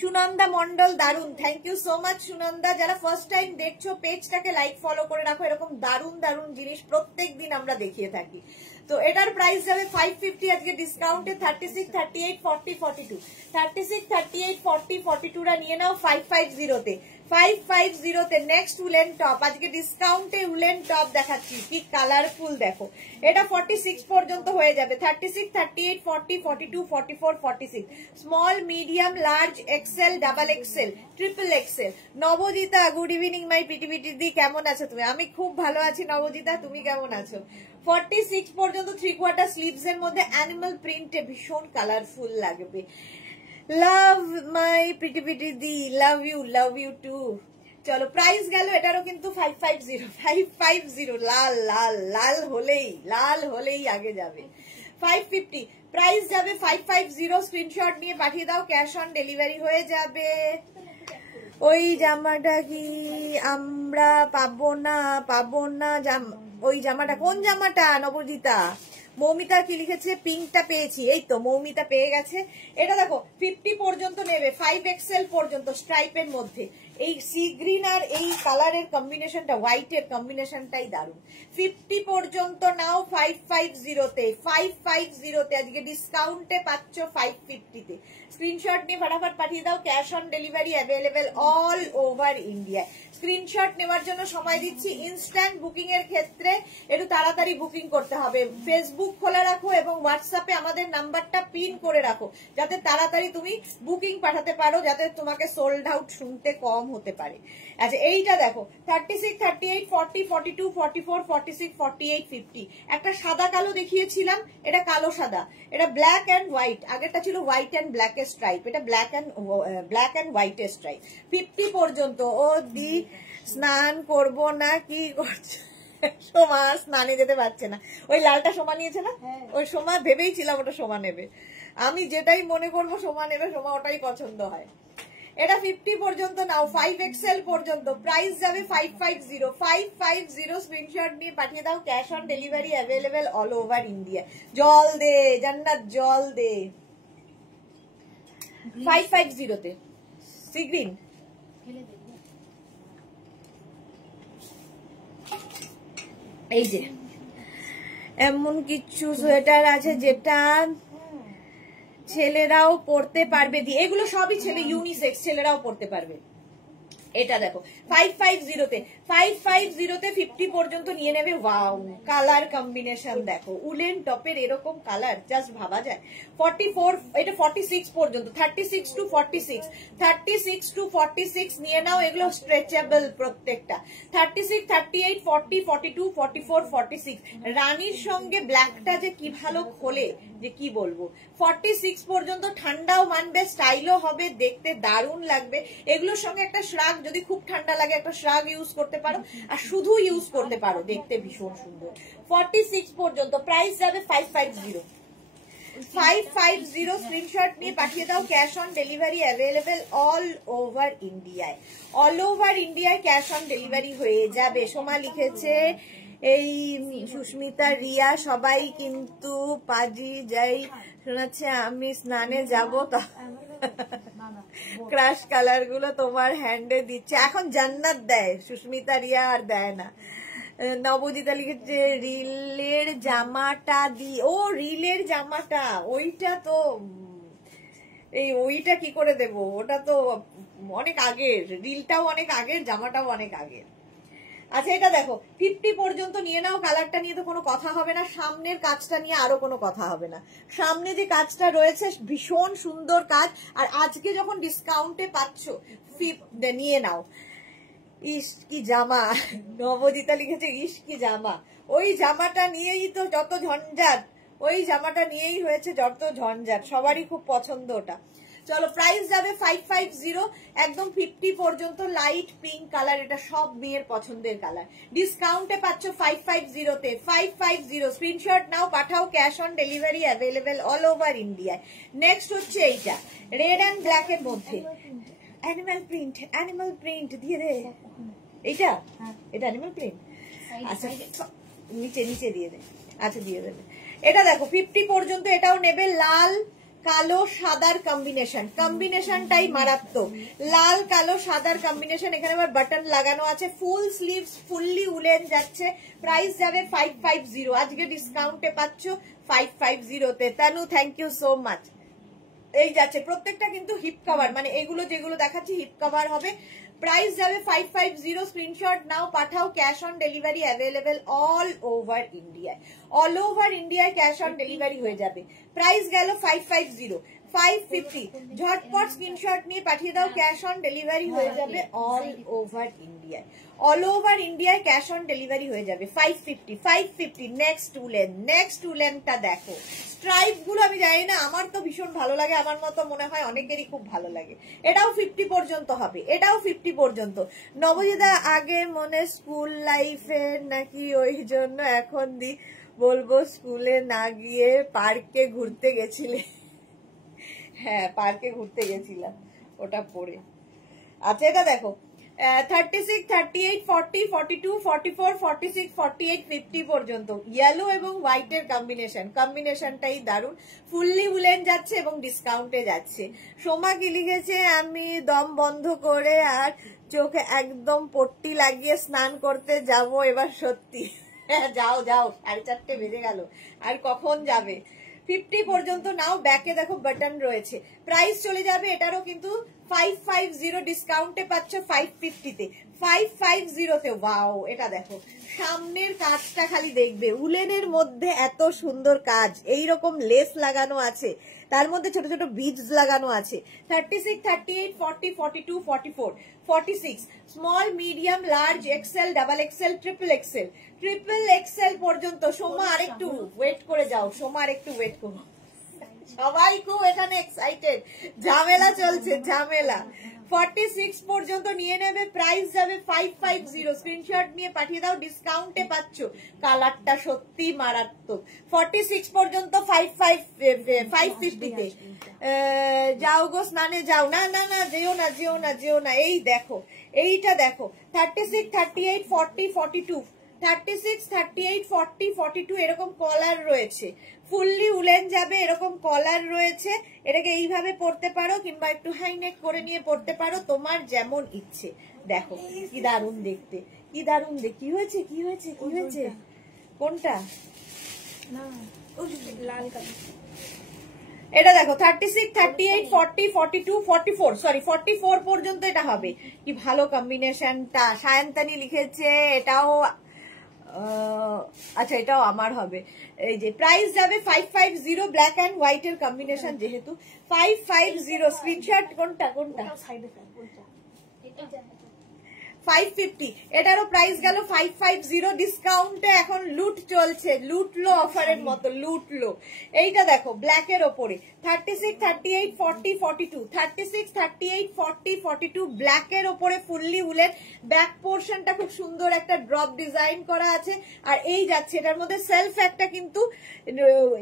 সুনন্দা মন্ডল দারুন, thank you so much Sunanda. যারা ফার্স্ট টাইম দেখছো পেজটাকে লাইক ফলো করে রাখো, এরকম দারুন দারুন জিনিস প্রত্যেক দিন আমরা দেখিয়ে থাকি। তো এটার প্রাইস যাবে 550 আজকে ডিসকাউন্টে। 36, 38, 40, 42, 36, 38, 40, 42 রা নিয়ে নাও 550 তে। 550 তে নেক্সট উলেন টপ, আজকে ডিসকাউন্টে উলেন টপ দেখাচ্ছি, কি কালারফুল দেখো। এটা 46 পর্যন্ত হয়ে যাবে। 36, 38, 40, 42, 44, 46, small medium large XL double XL triple XL. Nabajita good evening my পিটিপিটি দি, কেমন আছো তুমি? আমি খুব ভালো আছি নবজিতা, তুমি কেমন আছো? 46 পর্যন্ত 3/4 স্লিভস এর মধ্যে অ্যানিমাল প্রিন্টে ভীষণ কালারফুল লাগবে। লাভ মাই পিটিপিটি দি, লাভ ইউ টু। চলো প্রাইস গেল এটারও কিন্তু 550, 550 লাল লাল লাল হলেই আগে যাবে। 550 প্রাইস যাবে 550, স্ক্রিনশট নিয়ে পাঠিয়ে দাও, ক্যাশ অন ডেলিভারি হয়ে যাবে। ওই জামাটা কি আমরা পাবো না? ওই জামাটা কোন জামাটা নবজিতা? মৌমিতা কি লিখেছে? পিঙ্কটা পেয়েছি, এই তো মৌমিতা পেয়ে গেছে। এটা দেখো 50 পর্যন্ত নেবে, 5XL পর্যন্ত স্ট্রাইপের মধ্যে। এই সি গ্রিন আর এই কালারের কম্বিনেশনটা, হোয়াইটের কম্বিনেশনটাই দারুন। 50 পর্যন্ত নাও 550 তে। 550 তে আজকে ডিসকাউন্টে পাচ্ছ 550 তে। স্ক্রিনশট নিয়ে ফটাফট পাঠিয়ে দাও, cash on delivery available all over India. Screenshot নেওয়ার জন্য সময় দিচ্ছি। ইনস্ট্যান্ট বুকিং এর ক্ষেত্রে একটু তাড়াতাড়ি বুকিং করতে হবে। ফেসবুক খোলা রাখো এবং হোয়াটসঅ্যাপে আমাদের নাম্বারটা পিন করে রাখো, যাতে তাড়াতাড়ি তুমি বুকিং পাঠাতে পারো, যাতে তোমাকে সোল্ড আউট শুনতে কম হতে পারে। আচ্ছা এইটা দেখো 36, 38, 40, 42, 44, 46, 48, 50। একটা সাদা কালো দেখিয়েছিলাম, এটা কালো সাদা, এটা ব্ল্যাক অ্যান্ড হোয়াইট। আগেরটা ছিল হোয়াইট অ্যান্ড ব্ল্যাক এর স্ট্রাইপ, এটা ব্ল্যাক অ্যান্ড হোয়াইট এর স্ট্রাইপ। 50 পর্যন্ত। ও দি স্নান করব না, কি করছে সোমা? স্নানে যেতে পারছে না, ওই লালটা সোমা নিয়েছে না, ওই সোমা ভেবেই ছিলাম ওটা সোমা নেবে। আমি যেটাই মনে করবো সোমা নেবে, সোমা ওটাই পছন্দ হয়। এটা 50 পর্যন্ত নাও, 5XL পর্যন্ত। প্রাইস যাবে 550, 550 স্ক্রিনশট নিয়ে পাঠিয়ে দাও, cash on delivery available all over India. জল দে জান্নাত, জল দে। 550 তে সি গ্রিন। এই যে এমন কিছু সোয়েটার আছে যেটা ছেলেরাও পড়তে পারবে, দিয়ে এগুলো সবই ছেলে ইউনিসেক্স, ছেলেরাও পড়তে পারবে। এটা দেখো 550 তে। 550 তে 50 পর্যন্ত নিয়ে নেবে। ওয়াও কালার কম্বিনেশন দেখো, উলেন টপের এরকম কালার জাস্ট ভাবা যায়। 44, এটা 46 পর্যন্ত। 36 টু 46, 36 টু 46 নিয়ে নাও, এগুলো স্ট্রেচেবল প্রত্যেকটা। 36, 38, 40, 42, 44, 46। রানীর সঙ্গে ব্ল্যাকটা যে কি ভালো খোলে যে কি বলবো। 46 পর্যন্ত ঠান্ডাও মানবে, স্টাইলও হবে, দেখতে দারুণ লাগবে। এগুলোর সঙ্গে একটা শ্রাগ যদি খুব ঠান্ডা লাগে একটা শ্রাগ ইউজ করতে পারো, আর শুধু ইউজ করতে পারো, দেখতে ভীষণ সুন্দর। 46 পর্যন্ত, প্রাইস যাবে 550। 550 স্ক্রিনশট নিয়ে পাঠিয়ে দাও। Cash on delivery available all over ইন্ডিয়ায়, অল ওভার ইন্ডিয়ায় ক্যাশ অন ডেলিভারি হয়ে যাবে। সোমা লিখেছে এই সুস্মিতা, রিয়া সবাই কিন্তু পাজি যাই শোনাচ্ছে, আমি স্নানে যাব তো ক্রাশ কালার গুলো তোমার হ্যান্ডে দিচ্ছে। এখন জান্নাত দেয় সুস্মিতা, রিয়া আর দেয় না। নবজিতা লিখেছে রিলের জামাটা দি, ও রিলের জামাটা, ওইটা তো ওইটা কি করে দেব, ওটা তো অনেক আগের, রিলটাও অনেক আগের, জামাটাও অনেক আগের। আচ্ছা এটা দেখো 50 পর্যন্ত নিয়ে নাও। কালারটা নিয়ে তো কোনো কথা হবে না, সামনের কাজটা নিয়ে আরো কোনো কথা হবে না। সামনে যে কাজটা রয়েছে ভীষণ সুন্দর কাজ, আর আজকে যখন ডিসকাউন্টে পাচ্ছ নিয়ে নাও। ইস কি জামা, নবজিতা লিখেছে ইস কি জামা, ওই জামাটা নিয়েই তো যত ঝঞ্ঝাট, ওই জামাটা নিয়েই হয়েছে যত ঝঞ্ঝাট, সবারই খুব পছন্দ ওটা। চলো প্রাইস যাবে 550, একদম 50 পর্যন্ত, লাইট পিঙ্ক কালার, এটা সব মেয়ের পছন্দের কালার। ডিসকাউন্টে পাচ্ছ 550 তে। 550 স্ক্রিনশট নাও, পাঠাও, cash on delivery available all over ইন্ডিয়ায়। নেক্সট হচ্ছে এইটা রেড অ্যান্ড ব্ল্যাক এর মধ্যে, অ্যানিমাল প্রিন্ট, অ্যানিমাল প্রিন্ট দিয়ে দে। এইটা এটা অ্যানিমাল প্রিন্ট, আচ্ছা নিচে নিচে দিয়ে দে, আচ্ছা দিয়ে দেবে। এটা দেখো 50 পর্যন্ত, এটাও নেবে। লাল কালো সাদার কম্বিনেশন, কম্বিনেশনটাই মারাত্মক। লাল কালো সাদার কম্বিনেশন, এখানে আবার বাটন লাগানো আছে, ফুল স্লিভস, ফুললি উলেন যাচ্ছে। প্রাইস যাবে 550, আজকে ডিসকাউন্টে পাচ্ছ 550 তে। Tanu thank you so much. এই যাচ্ছে প্রত্যেকটা কিন্তু হিপ কভার, মানে এগুলো যেগুলো দেখাচ্ছি হিপ কভার হবে। প্রাইস যাবে 550, স্ক্রিনশট নাও, পাঠাও, cash on delivery available all over ইন্ডিয়ায়, অল ওভার ইন্ডিয়ায় ক্যাশ অন ডেলিভারি হয়ে যাবে। প্রাইস গেল 550, 550 ঝটপট স্ক্রিনশট নিয়ে পাঠিয়ে দাও, ক্যাশ অন ডেলিভারি হয়ে যাবে অল ওভার ইন্ডিয়ায়, অল ওভার ইন্ডিয়ায় ক্যাশ অন ডেলিভারি হয়ে যাবে। 550। নেক্সট উলেনটা দেখো, স্ট্রাইপ গুলো আমি জানি না, আমার তো ভীষণ ভালো লাগে, আমার মতো মনে হয় অনেকেরই খুব ভালো লাগে। এটাও 50 পর্যন্ত হবে, এটাও 50 পর্যন্ত। নবজিদা আগে মনে স্কুল লাইফের নাকি, ওই জন্য এখন বলবো স্কুলে না গিয়ে পার্কে ঘুরতে গেছিলে। হ্যাঁ পার্কে ঘুরতে গেছিলাম ওটা পরে। আচ্ছা এটা দেখো 36, 38, 40, 42, 44, 46, 48, 50 পর্যন্ত ইয়েলো এবং হোয়াইটের কম্বিনেশনটাই দারুণ। ফুললি উলেন যাচ্ছে এবং ডিসকাউন্টে যাচ্ছে। সোমা কি লিখেছে, আমি দম বন্ধ করে আর চোখে একদম পট্টি লাগিয়ে স্নান করতে যাব এবার, সত্যি যাও 4:30 বেজে গেল, আর কখন যাবে। 50 পর্যন্ত নাও, ব্যাকে দেখো বাটন রয়েছে। প্রাইস চলে যাবে এটারও কিন্তু 550, ডিসকাউন্টে পাচ্ছ 550 তে। 550 তে ওয়াও, এটা দেখো সামনের কাজটা খালি দেখবে, উলেনের মধ্যে এত সুন্দর কাজ, এইরকম লেস লাগানো আছে, তার মধ্যে ছোট ছোট বিডস লাগানো আছে। 36, 38, 40, 42, 44, 46 small, medium, large, XL, double XL, triple XL পর্যন্ত। সোমা আরেকটু ওয়েট করে যাও, সোমা আরেকটু ওয়েট করো, সবাই খুব এখানে এক্সাইটেড, ঝামেলা চলছে ঝামেলা। 46 পর্যন্ত নিয়ে নেবে, প্রাইস যাবে 550, স্ক্রিনশট নিয়ে পাঠিয়ে দাও, ডিসকাউন্টে পাচ্ছ, কালারটা সত্যি মারাত্মক। 46 পর্যন্ত 550 তে। যাও গো স্নানে যাও, না যেও না। এই দেখো এইটা দেখো 36, 38, 40, 42, 36, 38, 40, 42 এরকম কলার রয়েছে, ফুললি উলেন যাবে, এরকম কলার রয়েছে। এটাকে এইভাবে পরতে পারো কিংবা একটু হাই নেক করে নিয়ে পরতে পারো, তোমার যেমন ইচ্ছে। দেখো কি দারুণ দেখতে, কি দারুণ দেখতে। কি হয়েছে কোনটা, লাল কালার। এটা দেখো 36, 38, 40, 42, 44 সরি 44 পর্যন্ত এটা হবে। কি ভালো কম্বিনেশনটা। সায়ন্তানি লিখেছে এটাও, আচ্ছা এটাও আমার হবে। এই যে প্রাইস যাবে 550, ব্ল্যাক এন্ড হোয়াইট এর কম্বিনেশন যেহেতু 550, স্ক্রিনশট কোনটা 550, এটারও প্রাইস গেল 550, ডিসকাউন্টে এখন লুট চলছে, লুটলো অফারের মতো লুটলো। এইটা দেখো ব্ল্যাকের ওপরে 36, 38, 40, 42, 36, 38, 40, 42 ব্ল্যাকের ওপরে ফুললি উলেন। ব্যাক পোর্শনটা খুব সুন্দর একটা ড্রপ ডিজাইন করা আছে, আর এই যাচ্ছে এটার মধ্যে সেলফ একটা কিন্তু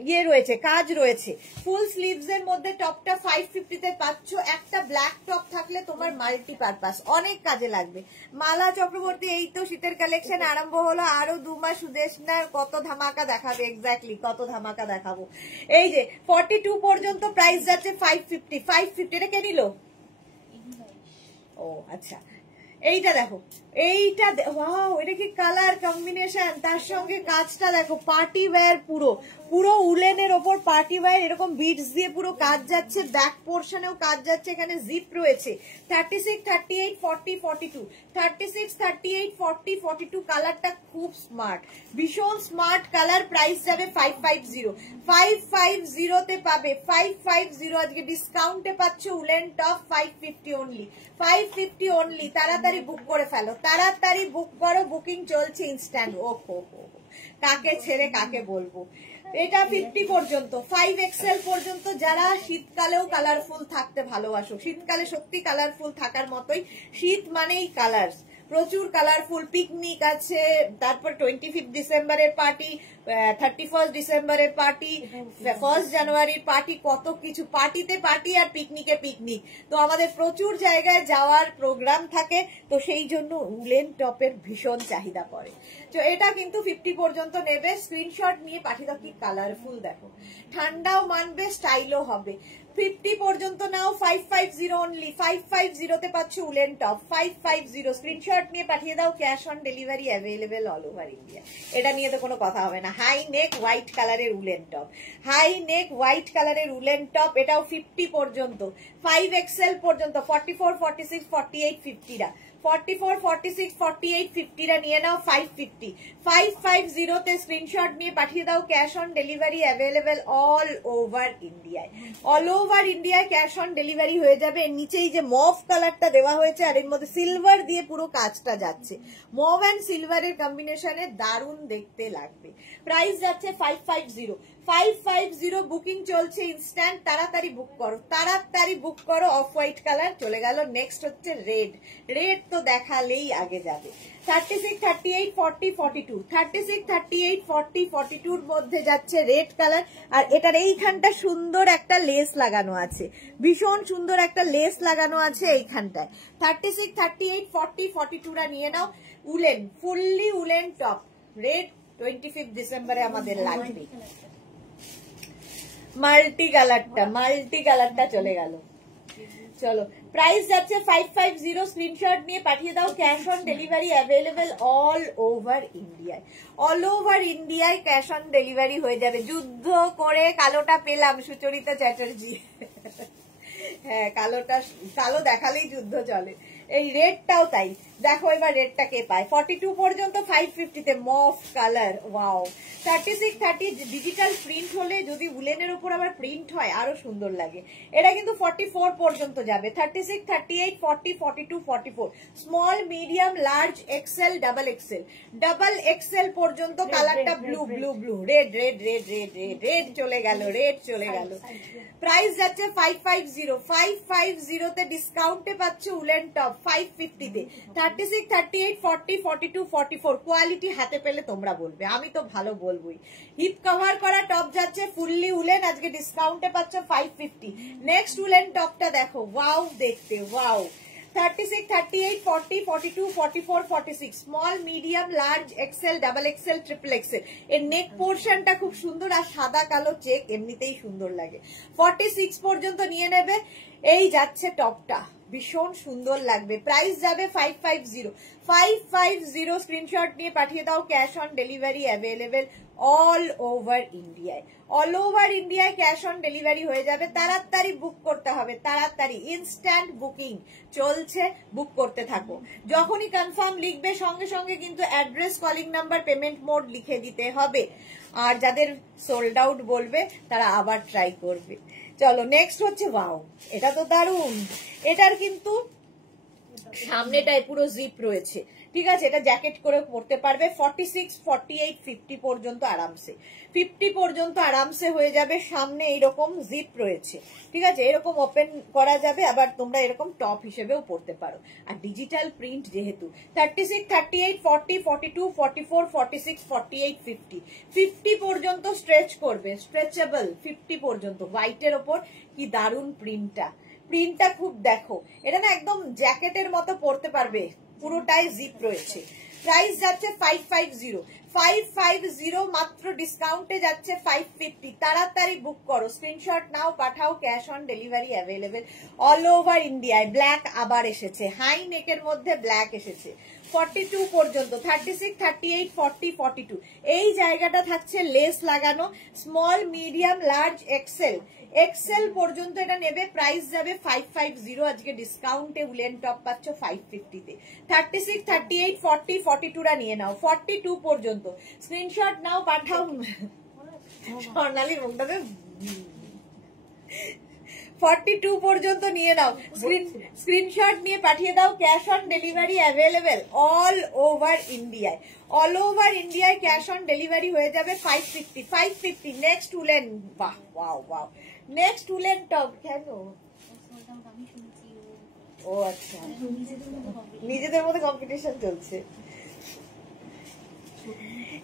ইয়ে রয়েছে, কাজ রয়েছে। ফুল স্লিভস এর মধ্যে টপটা 550 তে পাচ্ছ। একটা ব্ল্যাক টপ থাকলে তোমার মাল্টিপারপাস অনেক কাজে লাগবে। মালা চক্রবর্তী, এই তো শীতের কালেকশন আরম্ভ হলো, আরো 2 মাস সুদেশনার কত ধামাকা দেখাবে, এক্স্যাক্টলি কত ধামাকা দেখাবো। এই যে 42 পর্যন্ত প্রাইস যাচ্ছে 550, 550 এটা কে নিল? ও আচ্ছা, এইটা দেখো, এইটা ওয়াও, এটা কি কালার কম্বিনেশন, তার সঙ্গে কাজটা দেখো, পার্টি ওয়্যার, পুরো পুরো উলেনের ওপর পার্টি ওয়্যার, এরকম বিটস দিয়ে পুরো কাজ যাচ্ছে, ব্যাক পোর্শনেও কাজ যাচ্ছে, এখানে জিপ রয়েছে। 36, 38, 40, 42, 36, 38, 40, 42 কালারটা খুব স্মার্ট, ভীষণ স্মার্ট কালার। প্রাইস যাবে 550, 550 তে পাবে, 550 আজকে ডিসকাউন্টে পাচ্ছ উলেন টপ 550 অনলি, 550 অনলি। তাড়াতাড়ি বুক করে ফেলো, তাড়াতাড়ি বুক করো, বুকিং চলছে ইনস্ট্যান্ট। ও হো হো, কাকে ছেড়ে কাকে বলবো। এটা 50 পর্যন্ত, 5XL পর্যন্ত যারা শীতকালেও কালারফুল থাকতে ভালোবাসো, শীতকালে সত্যি কালারফুল থাকার মতোই, শীত মানেই কালার, প্রচুর কালারফুল। পিকনিক আছে, তারপর 25 ডিসেম্বরের পার্টি, 31 ডিসেম্বরের পার্টি, 1 জানুয়ারির পার্টি, কত কিছু, পার্টিতে পার্টি আর পিকনিকে পিকনিক। তো আমাদের প্রচুর জায়গায় যাওয়ার প্রোগ্রাম থাকে, তো সেই জন্য উলেন টপের ভীষণ চাহিদা পড়ে। তো এটা কিন্তু 50 পর্যন্ত নেবে, স্ক্রিনশট নিয়ে পাঠিয়ে দাও। কি কালারফুল দেখো, ঠান্ডাও মানবে, স্টাইলও হবে। 50 পর্যন্ত নাও, 550 অনলি, 550 তে পাচ্ছ উলেন টপ, 550 স্ক্রিনশট নিয়ে পাঠিয়ে দাও। Cash on delivery available all over India, এটা নিয়ে তো কোনো কথা হবে না। হাই নেক হোয়াইট কালারের woollen top, high neck white কালারের উলেন টপ, এটাও 50 পর্যন্ত, 5XL পর্যন্ত, 44, 46, 48, 50 রা, 44, 46, 48, 50 রা নিয়ে নাও 550, 550 তে স্ক্রিনশট নিয়ে পাঠিয়ে দাও। Cash on delivery available all over ইন্ডিয়ায়, অল ওভার ইন্ডিয়ায় ক্যাশ অন ডেলিভারি হয়ে যাবে। এর নিচেই যে মভ কালারটা দেওয়া হয়েছে, আর এর মধ্যে সিলভার দিয়ে পুরো কাজটা যাচ্ছে, মভ অ্যান্ড সিলভারের কম্বিনেশনে দারুণ দেখতে লাগবে। প্রাইস যাচ্ছে 550, 550 বুকিং চলছে ইনস্ট্যান্ট, তাড়াতাড়ি বুক করো, তাড়াতাড়ি বুক করো। অফ হোয়াইট কালার চলে গেল, নেক্সট হচ্ছে রেড, রেড তো দেখালেই আগে যাবে। 36, 38, 40, 42, 36, 38, 40, 42 মধ্যে যাচ্ছে রেড কালার, আর এটার এইখানটা সুন্দর একটা লেস লাগানো আছে, ভীষণ সুন্দর একটা লেস লাগানো আছে এইখানটায়। 36, 38, 40, 42 রা নিয়ে নাও। Woollen, fully woollen top, red 25 ডিসেম্বরে আমাদের লাগবে। মাল্টি কালারটা চলে গেল। চলো, প্রাইস যাচ্ছে 550, স্ক্রিনশট নিয়ে পাঠিয়ে দাও। Cash on delivery available all over ইন্ডিয়ায়, অল ওভার ইন্ডিয়ায় ক্যাশ অন ডেলিভারি হয়ে যাবে। যুদ্ধ করে কালোটা পেলাম, সুচরিতা চ্যাটার্জি। হ্যাঁ, কালো দেখালেই যুদ্ধ চলে। এই রেডটাও তাই, দেখো এবার রেডটা কে পায়। 42 পর্যন্ত 550 তে মফ কালার, ওয়াও। 36, 30 ডিজিটাল প্রিন্ট হলে যদি উলেনের উপর আবার প্রিন্ট হয় আরো সুন্দর লাগে। এটা কিন্তু 44 পর্যন্ত যাবে। 36, 38, 40, 42, 44, small, medium, large, XL, double XL, double XL পর্যন্ত কালারটা blue blue blue, red red red red red red চলে গেল, রেড চলে গেল। প্রাইস যাচ্ছে 550, 550 তে ডিসকাউন্টে পাচ্ছে উলেন টপ 550 তে। 36, 38, 40, 42, 44 কোয়ালিটি হাতে পেলে তোমরা বলবে, আমি তো ভালো বলবোই। হিপ কভার করা টপ যাচ্ছে ফুললি উলেন, আজকে ডিসকাউন্টে পাচ্ছ 550। নেক্সট উলেন টপটা দেখো, ওয়াও দেখতে, wow. 36, 38, 40, 42, 44, 46, small, medium, large, XL, double XL, triple XL. এর নেক পোর্শনটা খুব সুন্দর, আর সাদা কালো চেক এমনিতেই সুন্দর লাগে। 46 পর্যন্ত নিয়ে নেবে। এই যাচ্ছে টপটা, ভীষণ সুন্দর লাগবে। প্রাইস যাবে 550, 550 স্ক্রিনশট নিয়ে পাঠিয়ে দাও। Cash on delivery available all over ইন্ডিয়ায়, অল ওভার ইন্ডিয়ায় ক্যাশ অন ডেলিভারি হয়ে যাবে। তাড়াতাড়ি বুক করতে হবে, তাড়াতাড়ি, ইনস্ট্যান্ট বুকিং চলছে, বুক করতে থাকো। যখনই কনফার্ম লিখবে সঙ্গে সঙ্গে কিন্তু address, calling number, payment mode লিখে দিতে হবে। আর যাদের সোল্ড আউট বলবে তারা আবার ট্রাই করবে। চলো, নেক্সট হচ্ছে, ওয়াও, এটা তো দারুণ। এটার কিন্তু সামনেটায় পুরো জিপ রয়েছে, ঠিক আছে, এটা জ্যাকেট করে পরতে পারবে। 46, 48, 50 পর্যন্ত আরামসে, 50 পর্যন্ত আরামসে হয়ে যাবে। সামনে এইরকম জিপ রয়েছে, ঠিক আছে, এরকম ওপেন করা যাবে, আবার তোমরা এরকম টপ হিসেবেও পরতে পারো। আর ডিজিটাল প্রিন্ট যেহেতু 36, 38, 40, 42, 44, 46, 48, 50, 50 পর্যন্ত স্ট্রেচ করবে, স্ট্রেচেবল 50 পর্যন্ত। হোয়াইটের ওপর কি দারুন প্রিন্টটা খুব দেখো, এটা না একদম জ্যাকেটের মতো পরতে পারবে, পুরোটাই জিপ রয়েছে। প্রাইস যাচ্ছে 550, 550 মাত্র, ডিসকাউন্টে যাচ্ছে 550। তাড়াতাড়ি বুক করো, স্ক্রিনশট নাও, পাঠাও, cash on delivery available all over ইন্ডিয়ায়। ব্ল্যাক আবার এসেছে, হাই নেকের মধ্যে ব্ল্যাক এসেছে। 42 পর্যন্ত, 36, 38, 40, 42 এই জায়গাটা থাকছে লেস লাগানো। স্মল, মিডিয়াম, লার্জ, এক্সেল পর্যন্ত এটা নেবে। প্রাইস যাবে 550, আজকে ডিসকাউন্টে উলেন টপ পাচ্ছ 550 তে। 36, 38, 40, 42 রা নিয়ে নাও। 42 পর্যন্ত স্ক্রিনশট নাও, পাঠাও। স্বর্ণালীর মুখটাতে 42 পর্যন্ত নিয়ে নাও, স্ক্রিনশট নিয়ে পাঠিয়ে দাও। Cash on delivery available all over ইন্ডিয়ায়, অল ওভার ইন্ডিয়ায় ক্যাশ অন ডেলিভারি হয়ে যাবে 550, 550। নেক্সট উলেন, বাহ wow wow, next woollen top. কেন? ও আচ্ছা, নিজেদের মধ্যে কম্পিটিশন চলছে।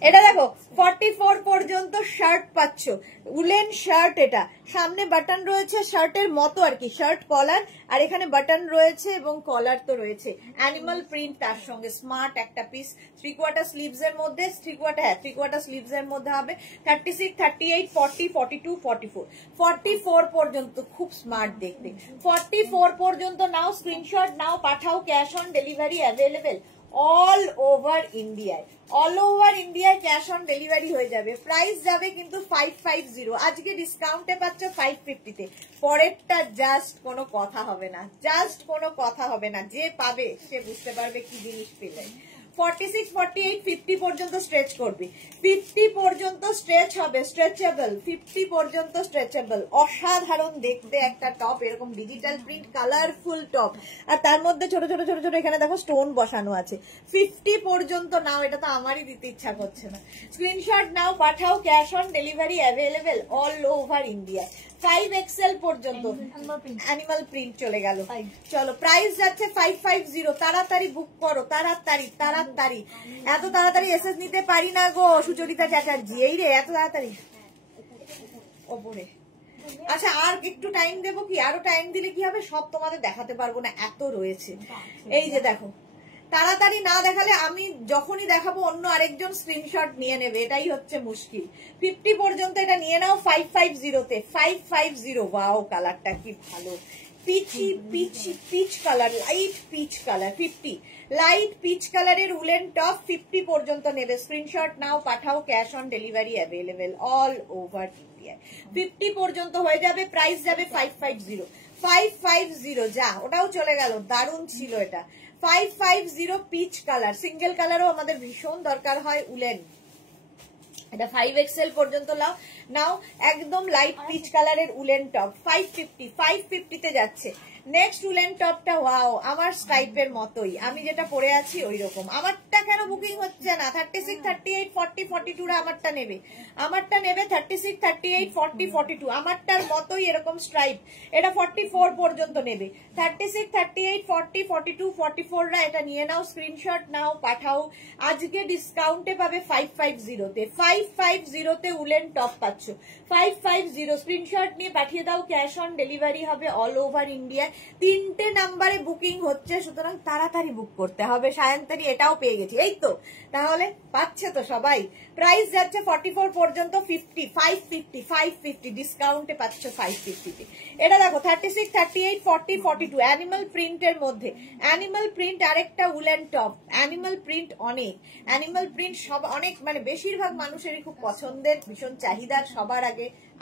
এটা দেখো 44 পর্যন্ত শার্ট পাচ্ছ, উলেন শার্ট। এটা সামনে বাটন রয়েছে, শার্টের মতো আর কি, শার্ট কলার, আর এখানে বাটন রয়েছে এবং কলার তো রয়েছে। অ্যানিমাল প্রিন্ট তার সঙ্গে, স্মার্ট একটা পিস। 3/4 স্লিভস এর মধ্যে, 3/4 স্লিভস এর মধ্যে হবে। 36, 38, 40, 42, 44, 44 পর্যন্ত খুব স্মার্ট দেখতে। 44 পর্যন্ত নাও, স্ক্রিনশট নাও, পাঠাও, cash on delivery available all over ইন্ডিয়ায়, অল ওভার ইন্ডিয়ায় ক্যাশ অন ডেলিভারি হয়ে যাবে। প্রাইস যাবে কিন্তু 550, আজকে ডিসকাউন্টে পাচ্ছ 550 তে। পরেরটা জাস্ট কোনো কথা হবে না, জাস্ট কোনো কথা হবে না, যে পাবে সে বুঝতে পারবে কি জিনিস পেলে। 46, 48, 50 পর্যন্ত স্ট্রেচ করবে, 50 পর্যন্ত স্ট্রেচ হবে, স্ট্রেচেবল, 50 পর্যন্ত স্ট্রেচেবল। অসাধারণ দেখতে একটা টপ, এরকম ডিজিটাল প্রিন্ট কালারফুল টপ, আর তার মধ্যে ছোট ছোট ছোট ছোট এখানে দেখো স্টোন বসানো আছে। 50 পর্যন্ত নাও, এটা তো আমারই দিতে ইচ্ছা করছে না। স্ক্রিনশট নাও, পাঠাও, cash on delivery available all over India. 5XL পর্যন্ত অ্যানিমাল প্রিন্ট চলে গেল। চলো, প্রাইস যাচ্ছে 550, তাড়াতাড়ি বুক করো, তাড়াতাড়ি তাড়াতাড়ি। এত তাড়াতাড়ি এসএস নিতে পারি না গো সুচরিতা চ্যাটার্জি, এই রে এত তাড়াতাড়ি ওপরে। আচ্ছা, আর একটু টাইম দেবো কি? আরো টাইম দিলে কি হবে, সব তোমাদের দেখাতে পারবো না, এত রয়েছে। এই যে দেখো, তাড়াতাড়ি না দেখালে আমি যখনই দেখাবো অন্য আরেকজন স্ক্রিনশট নিয়ে নেবে, এটাই হচ্ছে মুশকিল। 50 পর্যন্ত এটা নিয়ে নাও 550 তে, 550। ওয়াও, কালারটা কি ভালো, peach colour, light peach colour. 50 light pitch কালারের উলেন টপ 50 পর্যন্ত নেবে। স্ক্রিনশট নাও, পাঠাও, cash on delivery available all over India. 50 পর্যন্ত হয়ে যাবে, প্রাইস যাবে 550, 550। যা, ওটাও চলে গেল, দারুণ ছিল এটা। 550 পিচ কালার, সিঙ্গেল কালারও আমাদের ভীষণ দরকার হয় উলেন। এটা 5XL পর্যন্ত নাও, একদম লাইট পিচ কালারের উলেন টপ 550 তে যাচ্ছে। নেক্সট উলেন টপটা ওয়াও, আমার স্টাইপের মতোই, আমি যেটা পরে আছি ওই রকম। আমারটা কেন বুকিং হচ্ছে না? 36, 38, 40, 42 রা আমারটা নেবে, 36, 38, 40, 42 আমারটার মতোই এরকম স্ট্রাইপ। এটা 44 পর্যন্ত নেবে। 36, 38, 40, 42, 44 রা এটা নিয়ে নাও, স্ক্রিনশট নাও, পাঠাও। আজকে ডিসকাউন্টে পাবে 550 তে, 550 তে উলেন টপ পাচ্ছ। 550 স্ক্রিনশট নিয়ে পাঠিয়ে দাও, ক্যাশ অন ডেলিভারি হবে অল ওভার ইন্ডিয়া। 3টে নাম্বারে বুকিং হচ্ছে, সুতরাং তাড়াতাড়ি বুক করতে হবে। সায়ন্তনী এটাও পেয়ে গেছি, এই তো, তাহলে পাচ্ছে তো সবাই। প্রাইস যাচ্ছে 44 পর্যন্ত 50, 550 ডিসকাউন্টে পাচ্ছ 550 তে। এটা দেখো 36, 38, 40, 42 অ্যানিমাল প্রিন্টের মধ্যে। অ্যানিমাল প্রিন্ট আরেকটা উলেন টপ, অ্যানিমাল প্রিন্ট অনেক, অ্যানিমাল প্রিন্ট সব অনেক, মানে বেশিরভাগ মানুষেরই খুব পছন্দের, ভীষণ চাহিদার, সবার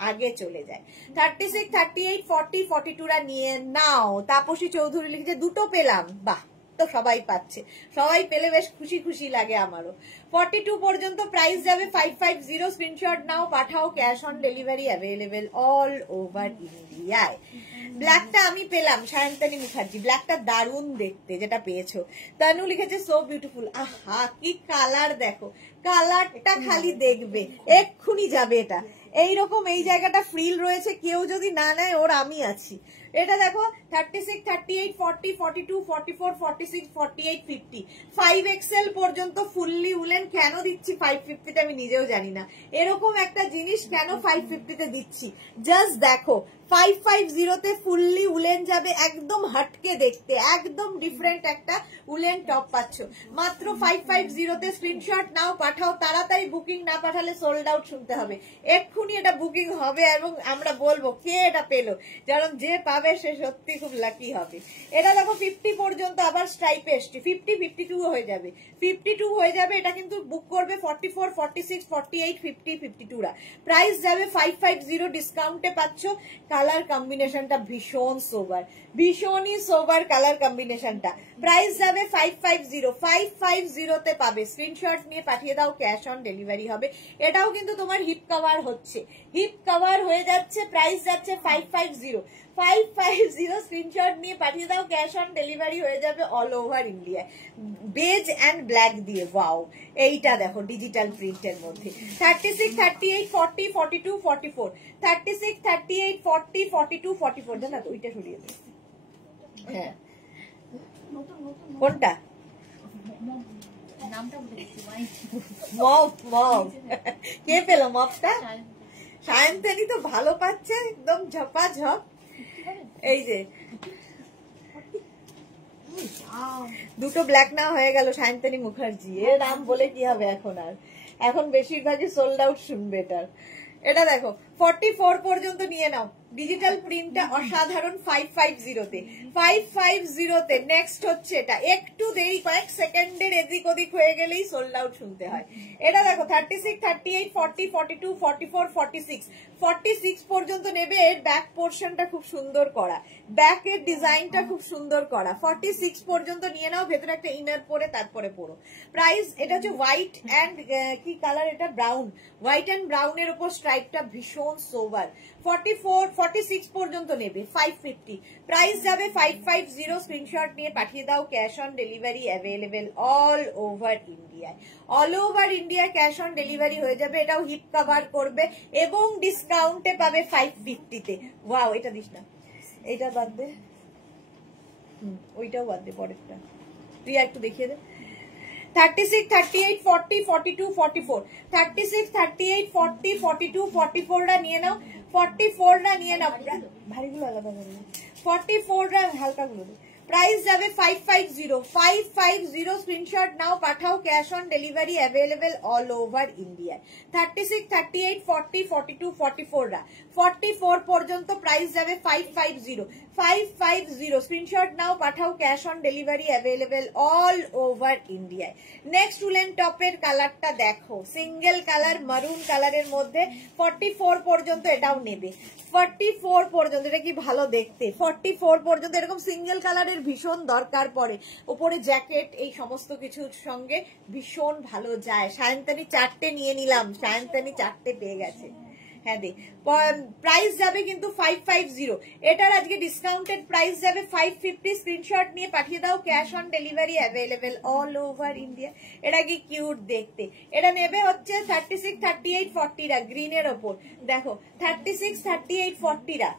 আগে চলে যায়। 36, 38, 40, 42 রা নিয়ে নাও। তাপসী চৌধুরী লিখেছে দুটো পেলাম, বাহ, তো সবাই পাচ্ছে, সবাই পেলে বেশ খুশি খুশি লাগে আমারও। 42 পর্যন্ত প্রাইস যাবে 550, স্ক্রিনশট নাও, পাঠাও, cash on delivery available all over ইন্ডিয়ায়। ব্ল্যাকটা আমি পেলাম সায়ন্তনী মুখার্জি, ব্ল্যাকটা দারুণ দেখতে যেটা পেয়েছো। তানু লিখেছে সো বিউটিফুল। আহা কি কালার দেখো, কালারটা খালি দেখবে এক্ষুনি যাবে। এটা এইরকম এই জায়গাটা ফ্রিল রয়েছে, কেউ যদি না নেয় ওর আমি আছি। এটা দেখো 36, 38, 40, 42, 44, 46, 48, 50 5XL পর্যন্ত ফুললি উলেন। কেন দিচ্ছি 550 তে আমি নিজেও জানি না। এরকম একটা জিনিস কেন 550 তে দিচ্ছি জাস্ট দেখো। 550 তে ফুললি উলেন যাবে, একদম হটকে দেখতে, একদম ডিফারেন্ট একটা উলেন টপ পাচ্ছ মাত্র 550 তে। স্ক্রিনশট নাও, পাঠাও তাড়াতাড়ি, বুকিং না পাঠালে সোল্ড আউট শুনতে হবে। এক্ষুনি এটা বুকিং হবে এবং আমরা বলবো কে এটা পেলো, কারণ যে পাবে সে সত্যি খুব লাকি হবে। এটা দেখো 50 পর্যন্ত আবার স্ট্রাইপে এসছে, 50, 52 হয়ে যাবে, 52 হয়ে যাবে। এটা কিন্তু বুক করবে 44, 46, 48, 50, 52 রা। প্রাইস যাবে 550, ডিসকাউন্টে পাচ্ছ। কালার কম্বিনেশনটা ভীষণ সোবার, ভীষণই সোবার কালার কম্বিনেশনটা। প্রাইস যাবে 550, 550 তে পাবে। স্ক্রিনশট নিয়ে পাঠিয়ে দাও, ক্যাশ অন ডেলিভারি হবে। এটাও কিন্তু তোমার হিপ কভার হচ্ছে, হিপ কভার হয়ে যাচ্ছে। প্রাইস যাচ্ছে 550, 550। স্ক্রিনশট নিয়ে পাঠিয়ে দাও, ক্যাশ অন ডেলিভারি হয়ে যাবে অল ওভার ইন্ডিয়ায়। বেজ অ্যান্ড ব্ল্যাক দিয়ে, ওয়াও এইটা দেখো ডিজিটাল প্রিন্টের মধ্যে। 36, 38, 40, 42, 44, 36, 38, 40, 42, 44। জানা তো ওইটা সরিয়ে দে। হ্যাঁ কোনটা কে পেল মপটা? সায়ন্তনী তো ভালো পাচ্ছে, একদম ঝপাঝপ। এই যে দুটো ব্ল্যাক না হয়ে গেল সায়ন্তনী মুখার্জি। এর নাম বলে কি হবে এখন আর, এখন বেশিরভাগই সোল্ড আউট শুনবে এটার। এটা দেখো 44 পর্যন্ত নিয়ে নাও। ডিজিটাল প্রিন্টটা অসাধারণ 550 তে, 550 তে। নেক্সট হচ্ছে এটা, একটু দেরি কয়েক সেকেন্ডের এদিক ওদিক হয়ে গেলেই সোল্ড আউট শুনতে হয়। এটা দেখো 36, 38, 40, 42, 44, 46, 46 পর্যন্ত নেবে। এর ব্যাক পোর্শনটা খুব সুন্দর করা, ব্যাকের ডিজাইনটা খুব সুন্দর করা। 46 পর্যন্ত নিয়ে নাও, ভেতরে একটা ইনার পরে তারপরে পরো। প্রাইস এটা হচ্ছে হোয়াইট অ্যান্ড কি কালার এটা, ব্রাউন, হোয়াইট অ্যান্ড ব্রাউনের উপর স্ট্রাইপটা ভীষণ সোবার। 44, 46 পর্যন্ত নেবে 550। প্রাইস যাবে 550। স্ক্রিনশট নিয়ে পাঠিয়ে দাও, cash on delivery available all over ইন্ডিয়ায়। All over India cash on delivery হয়ে যাবে। এটাও হিপ কভার করবে এবং ডিসকাউন্টে পাবে 550 তে। ওয়াও এটা দিস না, এটা বাদ দে, ওইটাও বাদ দে, পরেরটা প্রিয়া একটু দেখিয়ে দে। 36, 38, 40, 42, 44, 36, 38, 40, 42, 44 টা নিয়ে নাও। 44 টা নিয়ে নাও, ভারীগুলো আলাদা করে 44 টা হালকাগুলো। প্রাইস যাবে 550, 550। স্ক্রিনশট নাও, পাঠাও, cash on delivery available all over ইন্ডিয়ায়। 36, 38, 40, 42, 44 রা, 44 পর্যন্ত প্রাইস যাবে 550, 550। স্ক্রিনশট নাও, পাঠাও, cash on delivery available all over ইন্ডিয়ায়। নেক্সট উলেন টপের কালারটা দেখো, সিঙ্গেল কালার মারুন কালারের মধ্যে। 44 পর্যন্ত এটাও নেবে, 44 পর্যন্ত। এটা কি ভালো দেখতে, 44 পর্যন্ত এরকম সিঙ্গেল কালারের ভীষণ দরকার পড়ে। উপরে জ্যাকেট এই সমস্ত কিছুর সঙ্গে ভীষণ ভালো যায়। সায়ন্তনী 4টে নিয়ে নিলাম, সায়ন্তনী 4টে পেয়ে গেছে। হ্যাঁ দে, প্রাইস যাবে কিন্তু 550। এটার আজকে ডিসকাউন্টেড প্রাইস যাবে 550। স্ক্রিনশট নিয়ে পাঠিয়ে দাও, cash on delivery available all over India. এটা কি কিউট দেখতে। এটা নেবে হচ্ছে 36, 38, 40 রা, গ্রিনের ওপর দেখো 36, 38, 40 রা।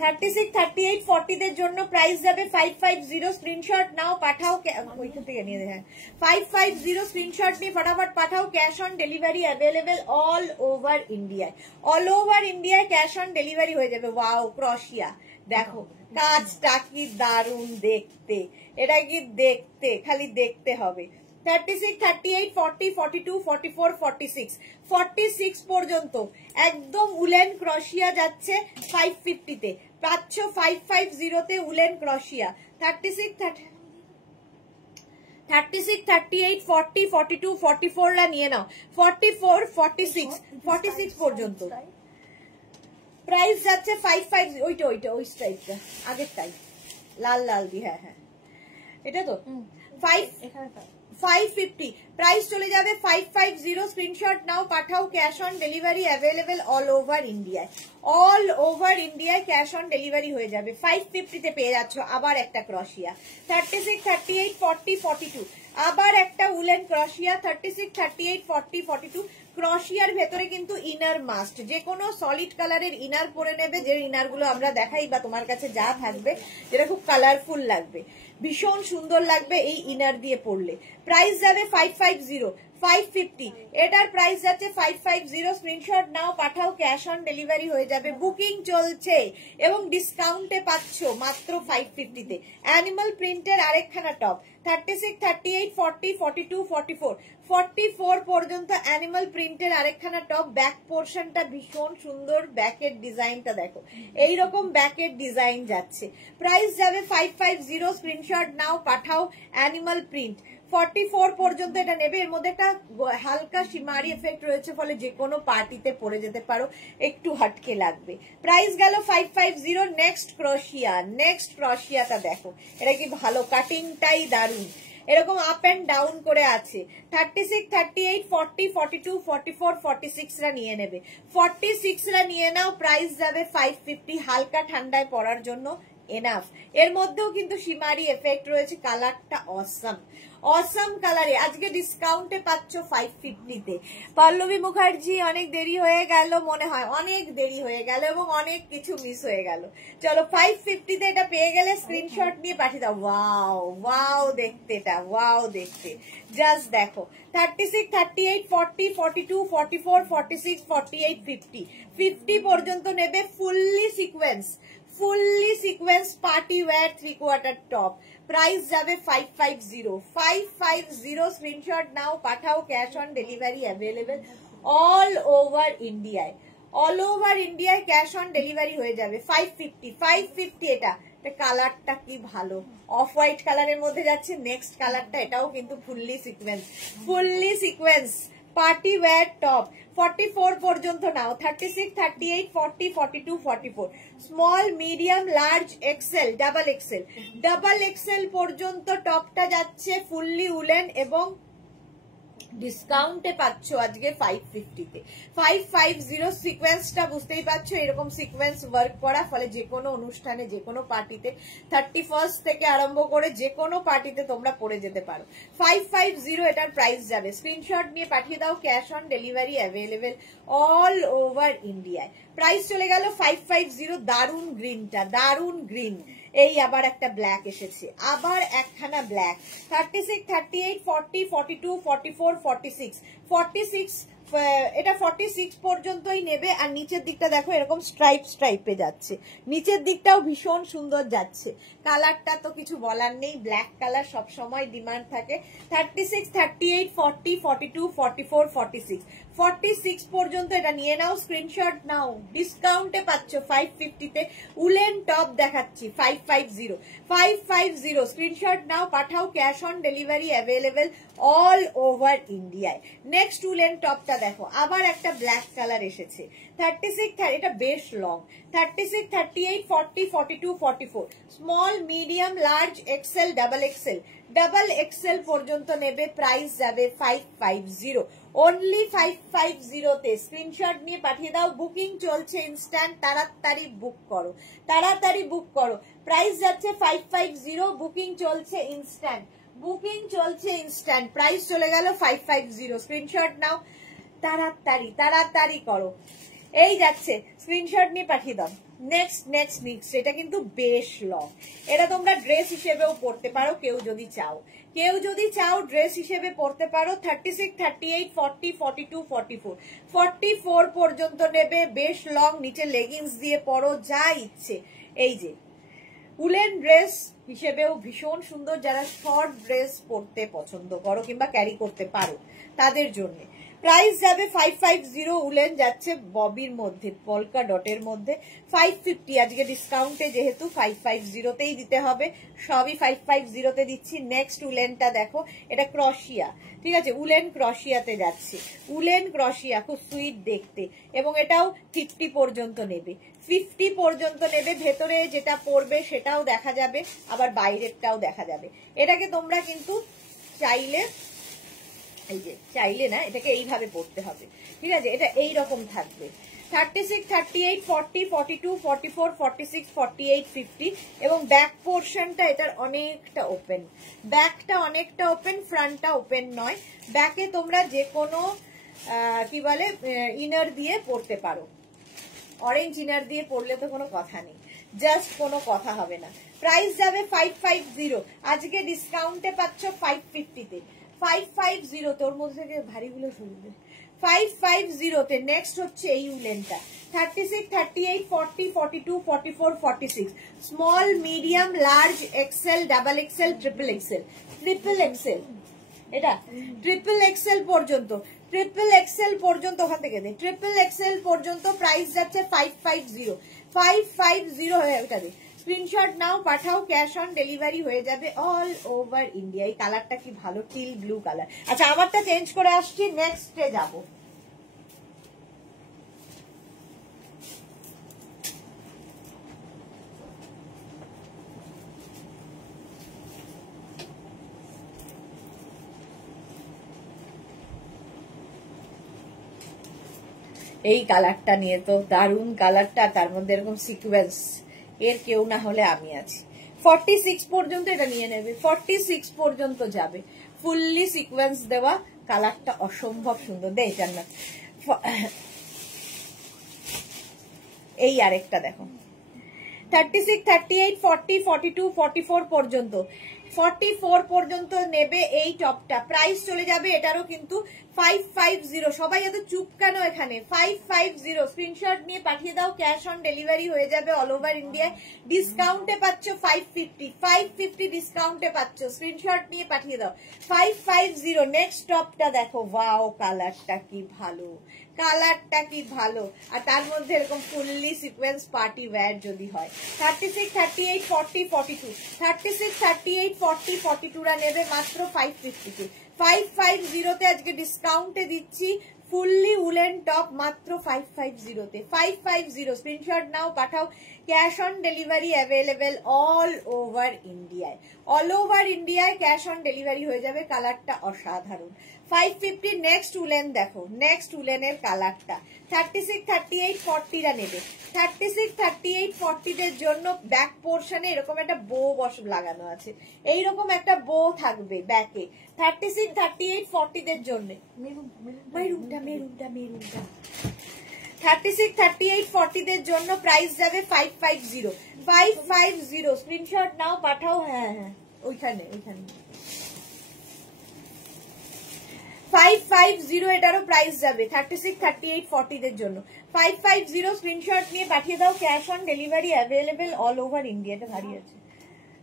36, 38, 40 দের জন্য প্রাইস যাবে 550। স্ক্রিনশট নাও, পাঠাও, ওইখান থেকে নিয়ে দেয় 550। স্ক্রিনশট নিয়ে ফটাফট পাঠাও, cash on delivery available all over ইন্ডিয়ায়। অল ওভার ইন্ডিয়ায় ক্যাশ অন ডেলিভারি হয়ে যাবে। ওয়াও ক্রশিয়া দেখো, কাজটা কি দারুণ দেখতে, এটা কি দেখতে, খালি দেখতে হবে। 36, 38, 40, 42, 44, 46, 46 পর্যন্ত একদম উলেন ক্রশিয়া যাচ্ছে 550 তে। পাচ্ছ 550 তে উলেন ক্রশিয়া। 36, 38, 40, 42, 44 লা নিয়ে নাও। 44, 46, 46 পর্যন্ত প্রাইস যাচ্ছে 550। ওইটা ওইটা ওই স্টাইলটা আগের টাইপ লাল লাল দি, হ্যাঁ হ্যাঁ এটা তো 5 550 প্রাইস চলে যাবে 550 স্ক্রিনশট নাও পাঠাও cash on delivery available all over ইন্ডিয়ায় অল ওভার ইন্ডিয়ায় ক্যাশ অন ডেলিভারি হয়ে যাবে 550 তে পেয়ে যাচ্ছ আবার একটা ক্রশিয়া 36 38 40 42 আবার একটা উলেন ক্রশিয়া 36 38 40 42 ক্রশিয়ার ভেতরে কিন্তু ইনার মাস্ট যে কোনো সলিড কালারের ইনার পরে নেবে যে ইনার গুলো আমরা দেখাই বা তোমার কাছে যা থাকবে যেটা খুব কালারফুল লাগবে ভীষণ সুন্দর লাগবে এই ইনার দিয়ে পরলে প্রাইস যাবে 550 550 এটার প্রাইস যাচ্ছে 550 স্ক্রিনশট নাও পাঠাও ক্যাশ অন ডেলিভারি হয়ে যাবে বুকিং চলছে এবং ডিসকাউন্টে পাচ্ছ মাত্র 550 তে অ্যানিমাল প্রিন্টের আরেকখানা টপ 36 38 40 42 44 44 পর্যন্ত অ্যানিমাল প্রিন্টের আরেকখানা টপ ব্যাক পোর্শনটা ভীষণ সুন্দর ব্যাকের ডিজাইনটা দেখো এইরকম ব্যাকের ডিজাইন যাচ্ছে প্রাইস যাবে 550 স্ক্রিনশট নাও পাঠাও অ্যানিমাল প্রিন্ট 44 পর্যন্ত এটা নেবে এর মধ্যে একটা হালকা শিমারি এফেক্ট রয়েছে ফলে যে কোনো পার্টিতে পরে যেতে পারো একটু হাটকে লাগবে প্রাইস গেল 550 নেক্সট ক্রশিয়াটা দেখো এটা কি ভালো কাটিংটাই দারুন এরকম আপ এন্ড ডাউন করে আছে 36 38 40 42 44 46 রা নিয়ে নেবে 46 রা নিয়ে নাও প্রাইস যাবে 550 হালকা ঠান্ডায় পরার জন্য এনাফ এর মধ্যেও কিন্তু শিমারি এফেক্ট রয়েছে কালারটা অসম কালারে আজকে ডিসকাউন্টে পাচ্ছ 550 তে পল্লবী মুখার্জি অনেক দেরি হয়ে গেল মনে হয় অনেক দেরি হয়ে গেল এবং অনেক কিছু মিস হয়ে গেল চলো 550 তে এটা পেয়ে গেলে স্ক্রিনশট নিয়ে পাঠিয়ে দাও ওয়াও দেখতে এটা ওয়াও দেখতে জাস্ট দেখো 36 38 40 42 44 46 48 50 50 পর্যন্ত নেবে fully sequence party wear 3/4 top price যাবে 550 স্ক্রিনশট নাও পাঠাও cash on delivery available all over ইন্ডিয়ায় ক্যাশ অন ডেলিভারি হয়ে যাবে 550 এটা কালারটা কি ভালো অফ হোয়াইট কালারের মধ্যে যাচ্ছে নেক্সট কালারটা এটাও কিন্তু fully sequence party wear top 44 পর্যন্ত নাও 36 38 40 42 44 small medium large XL double XL পর্যন্ত টপটা যাচ্ছে ফুললি উলেন এবং ডিসকাউন্টে পাচ্ছ আজকে 550 তে 550 সিকোয়েন্সটা বুঝতেই পারছো এরকম সিকোয়েন্স ওয়ার্ক করা ফলে যে কোনো অনুষ্ঠানে যে কোনো পার্টিতে 31st থেকে আরম্ভ করে যে কোনো পার্টিতে তোমরা পরে যেতে পারো 550 এটার প্রাইস যাবে স্ক্রিনশট নিয়ে পাঠিয়ে দাও cash on delivery available all over ইন্ডিয়ায় প্রাইস চলে গেল 550 দারুন গ্রিন এই আবার একটা ব্ল্যাক এসেছে আবার একখানা ব্ল্যাক 36 38 40 42 44 46 এটা 46 পর্যন্তই নেবে আর নিচের দিকটা দেখো এরকম স্ট্রাইপে যাচ্ছে নিচের দিকটাও ভীষণ সুন্দর যাচ্ছে কালারটা তো কিছু বলার নেই ব্ল্যাক কালার সব সময় ডিমান্ড থাকে 36 38 40 42 44 46 পর্যন্ত এটা নিয়ে নাও স্ক্রিনশট নাও ডিসকাউন্টে পাচ্ছ 550 তে উলেন টপ দেখাচ্ছি 550 স্ক্রিনশট নাও পাঠাও cash on delivery available all over ইন্ডিয়ায় নেক্সট উলেন টপটা দেখো আবার একটা ব্ল্যাক কালার এসেছে 36 এটা বেশ long 36 38 40 42 44 small medium large XL double XL পর্যন্ত নেবে প্রাইস যাবে 550 অনলি 550 তে স্ক্রিনশট নিয়ে পাঠিয়ে দাও বুকিং চলছে ইনস্ট্যান্ট তাড়াতাড়ি বুক করো প্রাইস যাচ্ছে 550 বুকিং চলছে ইনস্ট্যান্ট প্রাইস চলে গেল 550 স্ক্রিনশট নাও তাড়াতাড়ি করো এই যাচ্ছে স্ক্রিনশট নিয়ে পাঠিয়ে দাও নেক্সট এটা কিন্তু বেশ লং এটা তোমরা ড্রেস হিসেবেও পরতে পারো কেউ যদি চাও ড্রেস হিসেবে পরতে পারো 36 38 40 42 44 পর্যন্ত নেবে বেশ লং নিচে লেগিংস দিয়ে পরো যা ইচ্ছে এই যে উলেন ড্রেস হিসেবেও ভীষণ সুন্দর যারা শর্ট ড্রেস পরতে পছন্দ করো কিংবা ক্যারি করতে পারো তাদের জন্য প্রাইস যাবে 550 উলেন যাচ্ছে ববির মধ্যে পলকা ডটের মধ্যে 550 আজকে ডিসকাউন্টে যেহেতু 550 তেই দিতে হবে সবই 550 তে দিচ্ছি নেক্সট উলেনটা দেখো এটা ক্রশিয়া ঠিক আছে উলেন ক্রশিয়াতে যাচ্ছে উলেন ক্রশিয়া খুব সুইট দেখতে এবং এটাও 50 পর্যন্ত নেবে 50 পর্যন্ত নেবে ভেতরে যেটা পরবে সেটাও দেখা যাবে আবার বাইরেরটাও দেখা যাবে এটাকে তোমরা কিন্তু চাইলে এই যে চাইলে না এটাকে এইভাবে পড়তে হবে, ঠিক আছে, এটা এই রকম থাকবে 36, 38, 40, 42, 44, 46, 48, 50 এবং ব্যাক পোর্শনটা এটার অনেকটা ওপেন, ব্যাকটা অনেকটা ওপেন, ফ্রন্টটা ওপেন নয়। ব্যাকে তোমরা যে কোনো কি বলে ইনার দিয়ে পড়তে পারো, অরেঞ্জ ইনার দিয়ে পড়লে তো কোনো কথা নেই, জাস্ট কোনো কথা হবে না। প্রাইস যাবে 550, আজকে ডিসকাউন্টে পাচ্ছ 550 তে, 550 তোর মধ্যে থেকে ভারীগুলো সরবে, 550 তে। নেক্সট হচ্ছে এই উলেনটা 36, 38, 40, 42, 44, 46, small, medium, large, XL, double XL, triple XL, triple XL, এটা ট্রিপল এক্সেল পর্যন্ত, ট্রিপল এক্সেল পর্যন্ত ওখান থেকে দে, ট্রিপল এক্সেল পর্যন্ত প্রাইস যাচ্ছে 550, 550 হয়ে যাবে। স্ক্রিনশট নাও, পাঠাও, ক্যাশ অন ডেলিভারি হয়ে যাবে অল ওভার ইন্ডিয়া। এই কালারটা কি ভালো, টিল ব্লু কালার। আচ্ছা আমারটা চেঞ্জ করে আসছি, নেক্সটে যাবো। এই কালারটা নিয়ে তো দারুণ কালারটা, তার মধ্যে এরকম সিকোয়েন্স, এর কেউ না হলে আমি আছি। 46 পর্যন্ত এটা নিয়ে নেবে, 46 পর্যন্ত যাবে, ফুললি সিকোয়েন্স দেওয়া, কালারটা অসম্ভব সুন্দর। দে এটা না, এই আরেকটা দেখো 36, 38, 40, 42, 44 পর্যন্ত, 44 পর্যন্ত নেবে এই টপটা। প্রাইস চলে যাবে এটারও কিন্তু 550। সবাই এত চুপ কেন এখানে? 550 স্ক্রিনশট নিয়ে পাঠিয়ে দাও, ক্যাশ অন ডেলিভারি হয়ে যাবে অল ওভার ইন্ডিয়ায়। ডিসকাউন্টে পাচ্ছ 550, 550 ডিসকাউন্টে পাচ্ছ, স্ক্রিনশট নিয়ে পাঠিয়ে দাও 550। নেক্সট টপটা দেখো, ওয়াও কালারটা কি ভালো, কালারটা কি ভালো, আর তার মধ্যে এরকম ফুললি সিকোয়েন্স পার্টি ওয়্যার যদি হয়। 36, 38, 40, 42, 36, 38, 40, 42 রা নেবে মাত্র 550, 550 তে আজকে ডিসকাউন্টে দিচ্ছি ফুললি উলেন টপ মাত্র 550 তে, 550 স্ক্রিনশট নাও, পাঠাও, cash on delivery available all over ইন্ডিয়ায়, অল ওভার ইন্ডিয়ায় ক্যাশ অন ডেলিভারি হয়ে যাবে। কালারটা অসাধারণ, 550। নেক্সট উলেন দেখো, নেক্সট উলেনের কালারটা 36, 38, 40 রা নেবে, 36, 38, 40 দের জন্য ব্যাক পোর্শনে এরকম একটা বো লাগানো আছে, এইরকম একটা বো থাকবে ব্যাকে, 36, 38, 40 দের জন্য। মেরুনটা মেরুনটা মেরুনটা 36, 38, 40 দের জন্য প্রাইস যাবে 550, 550 স্ক্রিনশট নাও, পাঠাও। হ্যাঁ হ্যাঁ ওইখানে ওইখানে 550 এটারও প্রাইস যাবে 36, 38, 40 দের জন্য 550 স্ক্রিনশট নিয়ে পাঠিয়ে দাও, cash on delivery available all over India. এটা ভারী আছে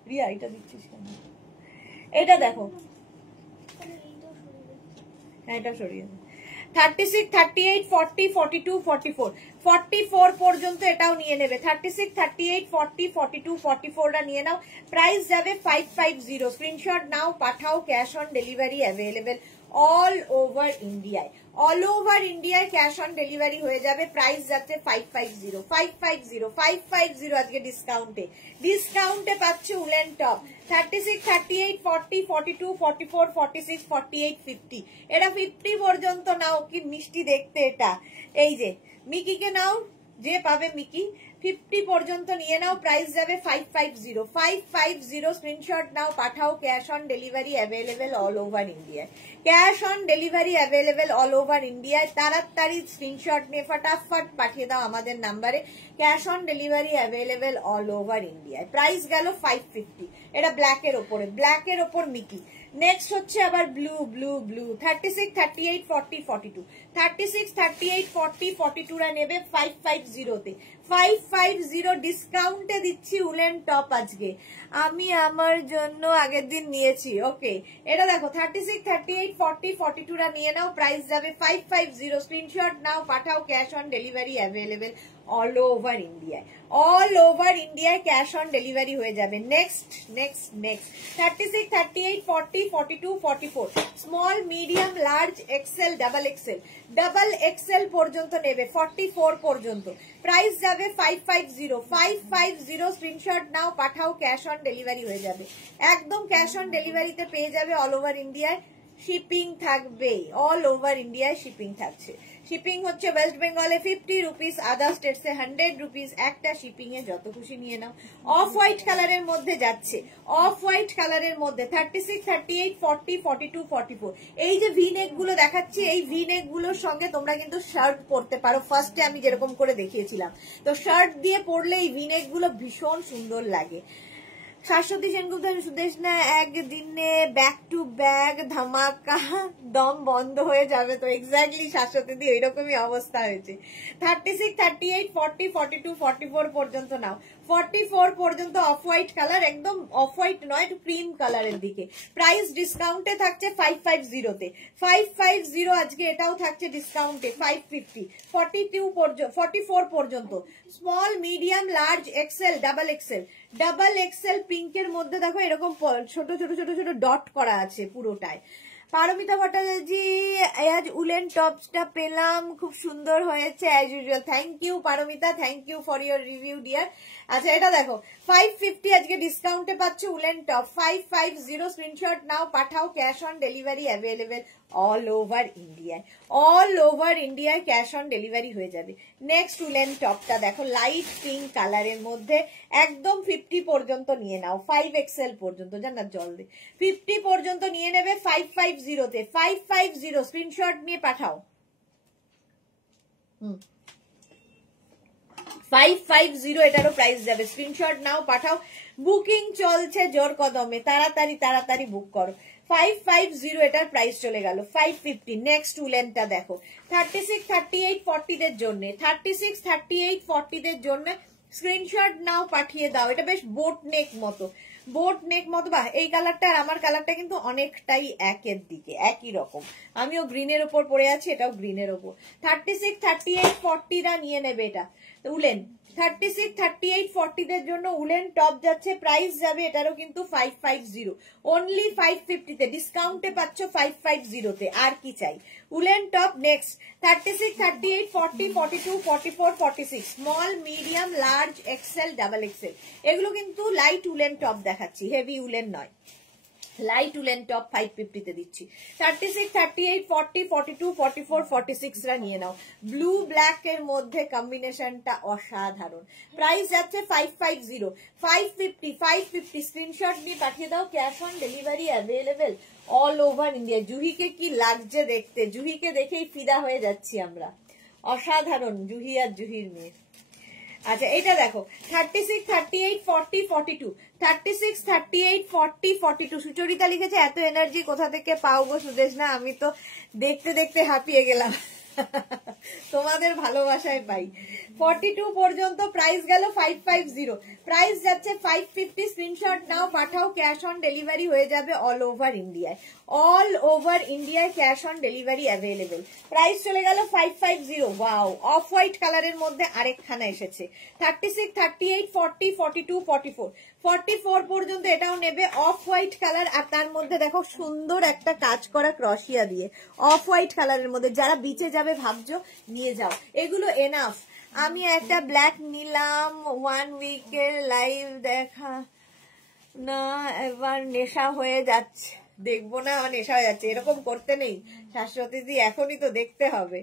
রিয়া, এটা দিচ্ছিস কেন? এটা দেখো, হ্যাঁ এটা সরিয়ে 36, 38, 40, 42, 44, 44 পর্যন্ত এটাও নিয়ে নেবে, 36, 38, 40, 42, 44 টা নিয়ে নাও, প্রাইস যাবে 550। স্ক্রিনশট নাও, পাঠাও, cash on delivery available all over ইন্ডিয়ায়, অল ওভার ইন্ডিয়ায় ক্যাশ অন ডেলিভারি হয়ে যাবে। প্রাইস যাচ্ছে 550, 550, 550 আজকে ডিসকাউন্টে, ডিসকাউন্টে পাচ্ছ উলেন টপ 36, 38, 40, 42, 44, 46, 48, 50। এটা 50 পর্যন্ত নাও, কি মিষ্টি দেখতে এটা। এই যে মিকিকে নাও, যে পাবে মিকি 50 পর্যন্ত নিয়ে নাও, প্রাইস যাবে 550, 550 স্ক্রিনশট নাও, পাঠাও, cash on delivery available all over ইন্ডিয়ায়, cash on delivery available all over ইন্ডিয়ায়। তাড়াতাড়ি স্ক্রিনশট নিয়ে ফটাফট পাঠিয়ে দাও আমাদের নাম্বারে, cash on delivery available all over ইন্ডিয়ায়। প্রাইস গেল 550, এটা ব্ল্যাকের ওপরে, ব্ল্যাকের ওপর মিকি। নেক্সট হচ্ছে আবার ব্লু, ব্লু ব্লু 36, 38, 40, 42, 36, 38, 40, 42 রা নেবে 550 তে, 550 ডিসকাউন্টে দিচ্ছি উলেন টপ আজকে, আমি আমার জন্য আগের দিন নিয়েছি। ওকে এটা দেখো 36, 38, 40, 42 রা নিয়ে নাও, প্রাইস যাবে 550। স্ক্রিনশট নাও, পাঠাও, cash on delivery available all over ইন্ডিয়ায়, অল ওভার ইন্ডিয়ায় ক্যাশ অন ডেলিভারি হয়ে যাবে। Next next next 36, 38, 40, 42, 44 small, medium, large, XL, double XL, double XL পর্যন্ত নেবে 44 পর্যন্ত, প্রাইস যাবে 550 550 স্ক্রিনশট নাও পাঠাও, ক্যাশ অন ডেলিভারি হয়ে যাবে, একদম ক্যাশ অন ডেলিভারিতে পেয়ে যাবে, অল ওভার ইন্ডিয়ায় শিপিং থাকবে, অল ওভার ইন্ডিয়ায় শিপিং থাকছে। শিপিং হচ্ছে ওয়েস্ট বেঙ্গলে 50 রুপিস, আদার স্টেটসে 100 রুপিস, একটা শিপিং এ যত খুশি নিয়ে নাও। অফ হোয়াইট কালারের মধ্যে যাচ্ছে, অফ হোয়াইট কালারের মধ্যে 36, 38, 40, 42, 44। এই যে ভি নেক গুলো দেখাচ্ছি, এই ভি নেক গুলোর সঙ্গে তোমরা কিন্তু শার্ট পরতে পারো, ফার্স্টে আমি যেরকম করে দেখিয়েছিলাম। তো শার্ট দিয়ে পরলে এই ভি নেক গুলো ভীষণ সুন্দর লাগে। শাশ্বতী সেনগুপ্ত সুদেশ না একদিনে ব্যাক টু ব্যাক ধামাকা, দম বন্ধ হয়ে যাবে। তো এক্স্যাক্টলি শাশ্বতী দি ওইরকমই অবস্থা হয়েছে। 36, 38, 40, 42, 44 পর্যন্ত নাও, 44 পর্যন্ত অফ হোয়াইট কালার, একদম অফ হোয়াইট নয়, একটু ক্রিম কালারের দিকে। প্রাইস ডিসকাউন্টে থাকছে 550 তে, 550 আজকে এটাও থাকছে ডিসকাউন্টে 550, 42 পর্যন্ত 44 পর্যন্ত। Small, medium, large, XL, double XL. Double XL পিঙ্কের মধ্যে দেখো এরকম ছোট ছোট ছোট ছোট ডট করা আছে পুরোটায়। পারমিতা ভট্টাচার্যি, আজ উলেন টপসটা পেলাম, খুব সুন্দর হয়েছে as usual. Thank you Paromita, thank you for your review dear. আচ্ছা এটা দেখো 550 আজকে ডিসকাউন্টে পাচ্ছ উলেন টপ, 550 স্ক্রিনশট নাও পাঠাও, cash on delivery available all over ইন্ডিয়ায়, অল ওভার ইন্ডিয়ায় ক্যাশ অন ডেলিভারি হয়ে যাবে। নেক্সট উলেন টপটা দেখো লাইট পিঙ্ক কালারের মধ্যে, একদম 50 পর্যন্ত নিয়ে নাও, 5XL পর্যন্ত, জান্নাত জল দে, 50 পর্যন্ত নিয়ে নেবে 550 তে, 550 স্ক্রিনশট নিয়ে পাঠাও। 550 এটারও প্রাইস যাবে, স্ক্রিনশট নাও পাঠাও, বুকিং চলছে জোর কদমে, তাড়াতাড়ি তাড়াতাড়ি বুক করো। 550 এটার প্রাইস চলে গেল 550। নেক্সট উলেনটা দেখো 36, 38, 40 দের জন্য, 36, 38, 40 দের জন্য স্ক্রিনশট নাও পাঠিয়ে দাও। এটা বেশ বোট নেক মতো, বোট নেক মতো, বাহ এই কালারটা আর আমার কালারটা কিন্তু অনেকটাই একের দিকে, একই রকম। আমিও গ্রিনের ওপর পরে আছি, এটাও গ্রিনের ওপর। 36, 38, 40 রা নিয়ে নেবে এটা উলেন। 36, 38, 40 দের জন্য উলেন টপ যাচ্ছে, প্রাইস যাবে এটারও কিন্তু 550, অনলি 550 তে, ডিসকাউন্টে পাচ্ছ 550 তে, আর কি চাই। Woollen top next 36, 38, 40, 42, 44, 46, small, medium, large, XL, double XL. এগুলো কিন্তু লাইট উলেন টপ দেখাচ্ছি, হেভি উলেন নয়, লাইট উলেন টপ 550 তে দিচ্ছি। 36, 38, 40, 42, 44, 46 রা নিয়ে নাও। ব্লু ব্ল্যাক এর মধ্যে কম্বিনেশনটা অসাধারণ, প্রাইস যাচ্ছে 550, 550, 550 স্ক্রিনশট নিয়ে পাঠিয়ে দাও, cash on delivery available all over India. জুহিকে কি লাগছে দেখতে, জুহিকে দেখেই ফিদা হয়ে যাচ্ছি আমরা, অসাধারণ জুহি আর জুহির মেয়ে। আচ্ছা এটা দেখো 36, 38, 40, 42, 36, 38, 40, 42। সুচরিতা লিখেছে এত এনার্জি কোথা থেকে পাও গো সুদেশ না, আমি তো দেখতে দেখতে হাঁপিয়ে গেলাম, তোমাদের ভালোবাসায় পাই। 42 পর্যন্ত প্রাইস গেল 550, প্রাইস যাচ্ছে 550, স্ক্রিনশট নাও পাঠাও, ক্যাশ অন ডেলিভারি হয়ে যাবে অল ওভার ইন্ডিয়ায়, অল ওভার ইন্ডিয়ায় cash on delivery available. Price চলে গেল 550। ওয়াও, অফ হোয়াইট কালারের মধ্যে আরেকখানা এসেছে 36, 38, 40, 42, 44, 44 পর্যন্ত এটাও নেবে, অফ হোয়াইট কালার, আর তার মধ্যে দেখো সুন্দর একটা কাজ করা ক্রশিয়া দিয়ে, অফ হোয়াইট কালারের মধ্যে। যারা বিচে যাবে ভাবছো নিয়ে যাও, এগুলো এনাফ। আমি একটা ব্ল্যাক নিলাম, 1 উইকের লাইভ দেখা না, এবার নেশা হয়ে যাচ্ছে, দেখবো না আমার নেশা হয়ে যাচ্ছে, এরকম করতে নেই শাশ্বতী দি, এখনই তো দেখতে হবে।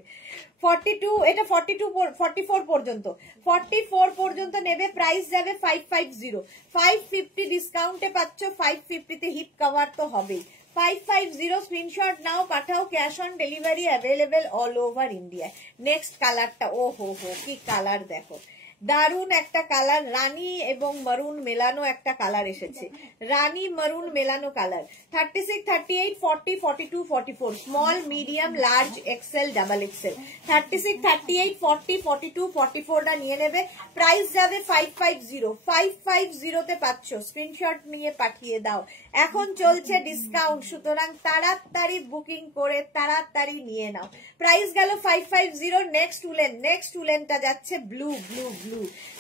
42, এটা 42, 44 পর্যন্ত, 44 পর্যন্ত নেবে, প্রাইস যাবে 550, 550 ডিসকাউন্টে পাচ্ছ, 550 তে হিপ কভার তো হবেই। 550 স্ক্রিনশট নাও পাঠাও, cash on delivery available all over India. Next কালারটা, ও হো হো কি কালার দেখো, দারুন একটা কালার, রানী এবং মারুন মেলানো একটা কালার এসেছে, রানী মারুন মেলানো colour. 36, 38, 40, 42, 44, small, medium, large, XL, double XL. 36, 38, 40, 42, 44 টা নিয়ে নেবে, প্রাইস যাবে 550, 550 তে পাচ্ছ, স্ক্রিনশট নিয়ে পাঠিয়ে দাও। এখন চলছে ডিসকাউন্ট, সুতরাং তাড়াতাড়ি বুকিং করে তাড়াতাড়ি নিয়ে নাও। প্রাইস গেল 550। নেক্সট উলেন, নেক্সট উলেনটা যাচ্ছে blue blue blue.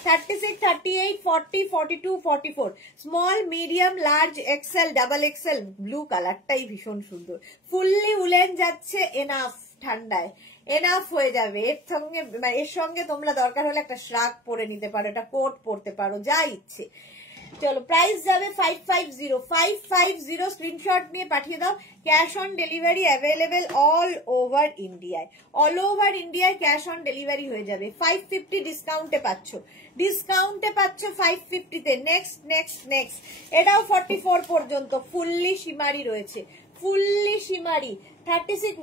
36, 38, 40, 42, 44, small, medium, large, XL, double XL. Blue কালারটাই ভীষণ সুন্দর, ফুললি উলেন যাচ্ছে, এনাফ ঠান্ডায়, এনাফ হয়ে যাবে। এর সঙ্গে তোমরা দরকার হলে একটা শ্রাগ পরে নিতে পারো, একটা কোট পরতে পারো, যা ইচ্ছে। চলো প্রাইস যাবে 550 স্ক্রিনশট নিয়ে পাঠিয়ে দাও। Cash on delivery available all over ইন্ডিয়ায়, অল ওভার ইন্ডিয়ায় ক্যাশ অন ডেলিভারি হয়ে যাবে। 550 ডিসকাউন্টে পাচ্ছ, 550-তে। নেক্সট এটাও 44 পর্যন্ত ফুললি সীমারি রয়েছে, ফুললি সীমারি। 36,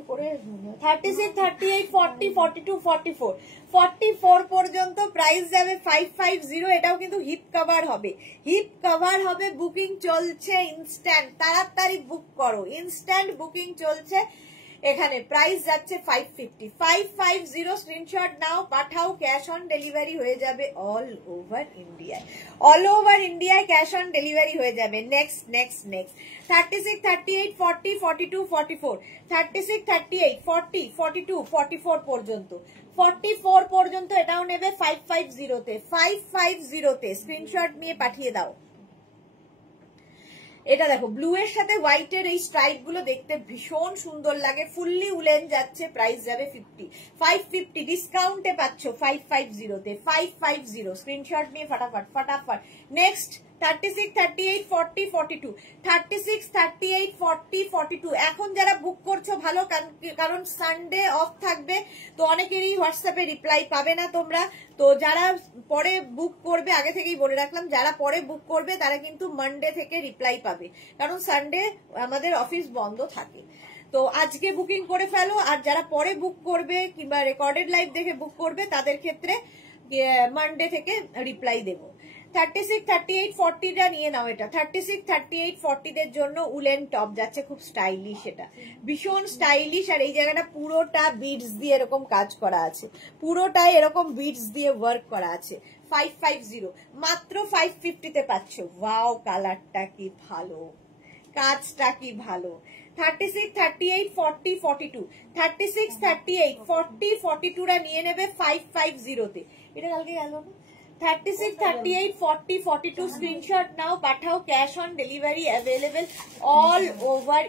38, 40, 42, 44 পর্যন্ত প্রাইস যাবে 550। এটাও কিন্তু হিপ কভার হবে, বুকিং চলছে ইনস্ট্যান্ট, তাড়াতাড়ি বুক করো, ইনস্ট্যান্ট বুকিং চলছে এখানে। প্রাইস যাচ্ছে 550 স্ক্রিনশট নাও, পাঠাও, ক্যাশ অন ডেলিভারি হয়ে যাবে অল ওভার ইন্ডিয়ায় ক্যাশ অন ডেলিভারি হয়ে যাবে। নেক্সট 36, 38, 40, 42, 44, 36, 38, 40, 42, 44 পর্যন্ত, 44 পর্যন্ত এটাও নেবে 550-তে স্ক্রিনশট নিয়ে পাঠিয়ে দাও। এটা দেখো ব্লু এর সাথে হোয়াইটের এই স্ট্রাইপ গুলো দেখতে ভীষণ সুন্দর লাগে, ফুললি উলেন যাচ্ছে, প্রাইস যাবে 550 ডিসকাউন্টে পাচ্ছ 550-তে। 550 স্ক্রিনশট নিয়ে ফটাফট। নেক্সট 36, 38, 40, 42, 36, 38, 40, 42। এখন যারা বুক করছো ভালো, কারণ সানডে অফ থাকবে, তো অনেকেরই হোয়াটসঅ্যাপে রিপ্লাই পাবে না তোমরা। তো যারা পরে বুক করবে, আগে থেকেই বলে রাখলাম, যারা পরে বুক করবে তারা কিন্তু মানডে থেকে রিপ্লাই পাবে, কারণ সানডে আমাদের অফিস বন্ধ থাকে। তো আজকে বুকিং করে ফেলো, আর যারা পরে বুক করবে কিংবা রেকর্ডেড লাইভ দেখে বুক করবে তাদের ক্ষেত্রে মানডে থেকে রিপ্লাই দেবো। 36, 38, 40টা নিয়ে নাও। এটা 36, 38, 40দের জন্য উলেন টপ যাচ্ছে, খুব স্টাইলিশ, এটা ভীষণ স্টাইলিশ। আর এই জায়গাটা পুরোটা বিডস দিয়ে এরকম কাজ করা আছে, পুরোটাই এরকম বিডস দিয়ে ওয়ার্ক করা আছে। 550 মাত্র 550-তে পাচ্ছ। ওয়াও, কালারটা কি ভালো, কাজটা কি ভালো। 36, 38, 40, 42, 36, 38, 40, 42রা নিয়ে নেবে 550-তে। এটা কালকে গেল না। 36, 38, 40, 42 স্ক্রিনশট নাও, পাঠাও, cash on delivery available all over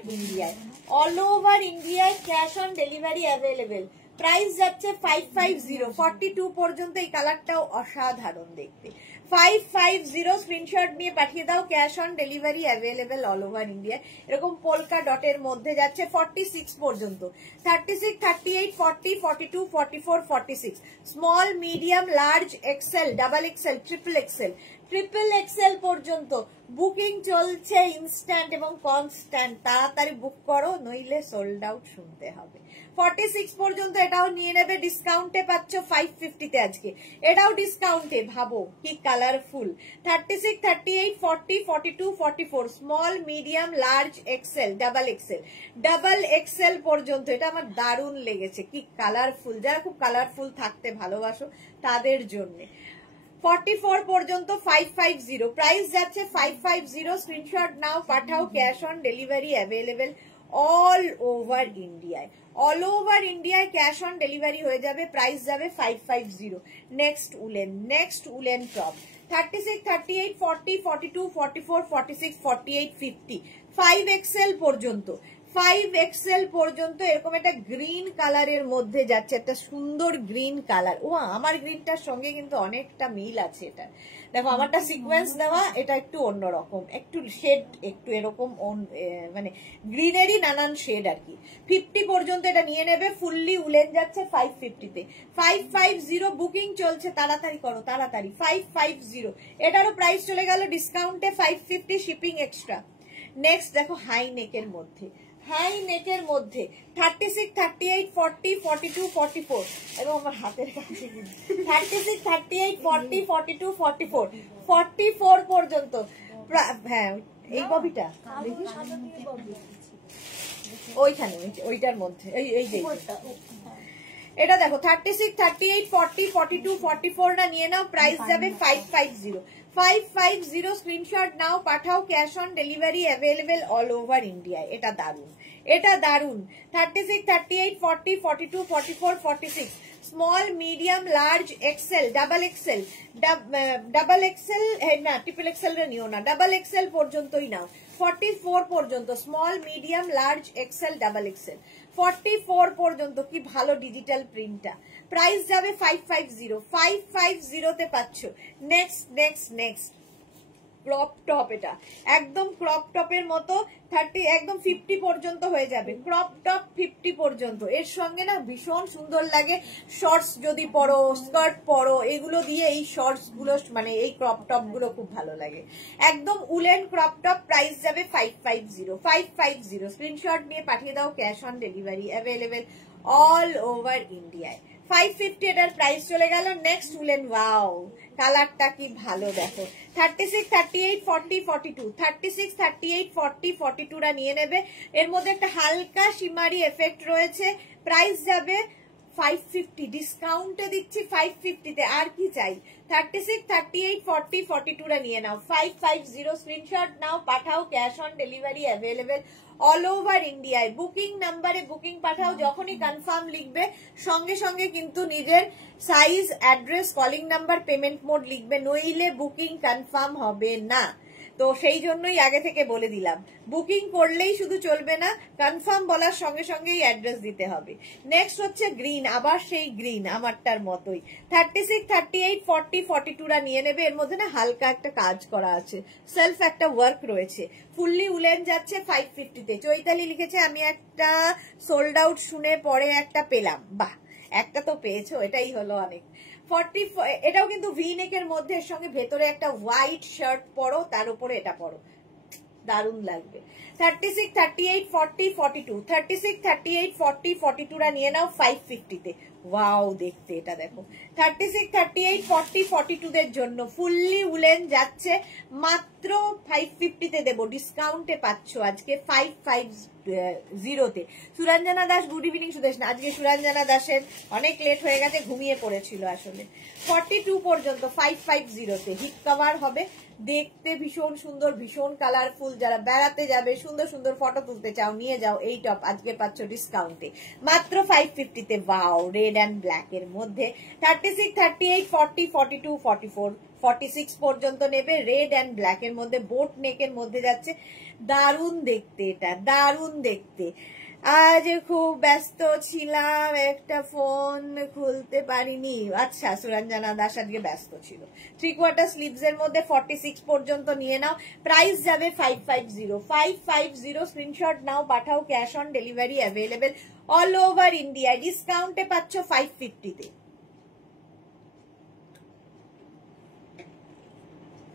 ইন্ডিয়ায় cash on delivery available. Price যাচ্ছে 550, 42 পর্যন্ত। এই কালারটাও অসাধারণ দেখতে। 550 স্ক্রিনশট নিয়ে পাঠিয়ে দাও, cash on delivery available all over India. এরকম পোলকা ডটের মধ্যে যাচ্ছে 46 পর্যন্ত। 36, 38, 40, 42, 44, 46 small, medium, large, XL, double XL, triple XL পর্যন্ত বুকিং চলছে ইনস্ট্যান্ট এবং কনস্ট্যান্ট। তাড়াতাড়ি বুক করো, নইলে সোল্ড আউট শুনতে হবে। 46 পর্যন্ত এটাও নিয়ে নেবে, ডিসকাউন্টে পাচ্ছ 550-তে আজকে, এটাও ডিসকাউন্টে। ভাবো কি colourful. 36, 38, 40, 42, 44 small, medium, large, XL, double XL পর্যন্ত। এটা আমার দারুণ লেগেছে, কি কালারফুল। যারা খুব কালারফুল থাকতে ভালোবাসো তাদের জন্য। 44 পর্যন্ত 550, প্রাইস যাচ্ছে 550। স্ক্রিনশট নাও, পাঠাও, cash on delivery available all over ইন্ডিয়ায় ক্যাশ অন ডেলিভারি হয়ে যাবে। প্রাইস যাবে 550। নেক্সট উলেন টপ 36, 38, 40, 42, 44, 46, 48, 50 5XL পর্যন্ত। 5XL পর্যন্ত এরকম একটা গ্রিন কালারের মধ্যে যাচ্ছে, একটা সুন্দর গ্রিন কালার। ও, আমার গ্রিনটার সঙ্গে কিন্তু অনেকটা মিল আছে। এটা দেখো, আমারটা সিকোয়েন্স দেওয়া, এটা একটু অন্যরকম, একটু শেড একটু এরকম, মানে গ্রিনেরই নানান শেড আর কি। 50 পর্যন্ত এটা নিয়ে নেবে, ফুললি উলেন যাচ্ছে 550-তে। 550 বুকিং চলছে, তাড়াতাড়ি করো, তাড়াতাড়ি। 550 এটারও প্রাইস চলে গেল ডিসকাউন্টে 550, শিপিং এক্সট্রা। নেক্সট দেখো হাই নেকের মধ্যে, 36, 38, 40, 42, 44 এবং আমার হাতের কাছে 36, 38, 40, 42, 44 44 পর্যন্ত। হ্যাঁ, এই ববিটা ওইখানে, ওইটার মধ্যে, এই যে এটা দেখো 36, 38, 40, 42, 44 না নিয়ে নাও, প্রাইস যাবে 550 স্ক্রিনশট নাও, পাঠাও, cash on delivery available all over ইন্ডিয়ায়। এটা দারুন। 36, 38, 40, 42, 44, 46 small, medium, large, XL, double XL না ট্রিপল এক্সেল নিও না, ডাবল এক্সেল পর্যন্তই নাও। 44 পর্যন্ত, small medium large XL double XL, 44 পর্যন্ত। কি ভালো ডিজিটাল প্রিন্টটা। প্রাইস যাবে 550, 550 তে পাচ্ছ। Next next next crop top, এটা একদম ক্রপ টপের মতো 30 একদম 50 পর্যন্ত হয়ে যাবে। ক্রপ টপ 50 পর্যন্ত। এর সঙ্গে না ভীষণ সুন্দর লাগে শর্টস যদি পরো, স্কার্ট পরো, এগুলো দিয়ে এই শর্টস গুলো মানে এই ক্রপ টপ গুলো খুব ভালো লাগে। একদম উলেন ক্রপ টপ। প্রাইস যাবে 550, 550। স্ক্রিনশট নিয়ে পাঠিয়ে দাও, cash on delivery available all over ইন্ডিয়ায়। 550 এটার প্রাইস চলে গেল। নেক্সট উলেন, ওয়াও কালারটা কি ভালো দেখো। 36, 38, 40, 42, 36, 38, 40, 42 রা নিয়ে নেবে। এর মধ্যে একটা হালকা শিমারি এফেক্ট রয়েছে। প্রাইস যাবে 550, ডিসকাউন্টে দিচ্ছি 550 তে, আর কি চাই। 36, 38, 40, 42 রা নিয়ে নাও। 550 স্ক্রিনশট নাও, পাঠাও, cash on delivery available all over ইন্ডিয়ায়। বুকিং নাম্বারে বুকিং পাঠাও, যখনই কনফার্ম লিখবে সঙ্গে সঙ্গে কিন্তু নিজের size, address, calling number, payment mode লিখবে, নইলে বুকিং কনফার্ম হবে না। তো সেই জন্যই আগে থেকে বলে দিলাম, বুকিং করলেই শুধু চলবে না, কনফার্ম বলার সঙ্গে সঙ্গেই অ্যাড্রেস দিতে হবে। নেক্সট হচ্ছে গ্রিন, আবার সেই গ্রিন আমারটার মতোই। 36, 38, 40, 42 রা নিয়ে নেবে। এর মধ্যে না হালকা একটা কাজ করা আছে, সেলফ একটা ওয়ার্ক রয়েছে। ফুললি উলেন যাচ্ছে 550 তে। চৈতালি লিখেছে আমি একটা সোল্ড আউট শুনে পরে একটা পেলাম। বাহ, একটা তো পেয়েছো, এটাই হলো অনেক। 40, এটাও কিন্তু ভি নেকের মধ্যে, এর সঙ্গে ভেতরে একটা হোয়াইট শার্ট পরো, তার উপরে এটা পরো, দারুণ লাগবে। 36, 38, 40, 42, 36, 38, 40, 42 রা নিয়ে নাও 550 তে। ওয়াও দেখতে এটা দেখো। 36, 38, 40, 42 দের জন্য ফুললি উলেন যাচ্ছে মাত্র 550 তে দেবো, ডিসকাউন্টে পাচ্ছ আজকে 550 তে। সুরঞ্জনা দাস, গুড ইভিনিং সুদেশ না, আজকে সুরঞ্জনা দাসের অনেক লেট হয়ে গেছে, ঘুমিয়ে পড়েছিল আসলে। 42 পর্যন্ত 550 তে হিট কভার হবে, দেখতে ভীষণ সুন্দর, ভীষণ কালারফুল। যারা বেড়াতে যাবে, সুন্দর সুন্দর ফটো তুলতে চাও, নিয়ে যাও এই টপ, আজকে পাচ্ছ ডিসকাউন্টে মাত্র 550 তে। ওয়াও, রেড অ্যান্ড ব্ল্যাক এর মধ্যে। 36, 38, 40, 42, 44, 46 পর্যন্ত নেবে। রেড অ্যান্ড ব্ল্যাক এর মধ্যে, বোট নেকের মধ্যে যাচ্ছে, দারুণ দেখতে, এটা দারুণ দেখতে। আজ খুব ব্যস্ত ছিলাম, একটা ফোন খুলতে পারিনি। আচ্ছা, সুরঞ্জনা দাস আজকে ব্যস্ত ছিল। 3/4 স্লিভস এর মধ্যে 46 পর্যন্ত নিয়ে নাও। প্রাইস যাবে 550, 550। স্ক্রিনশট নাও, পাঠাও, cash on delivery available all over India. ডিসকাউন্টে পাচ্ছ 550 তে।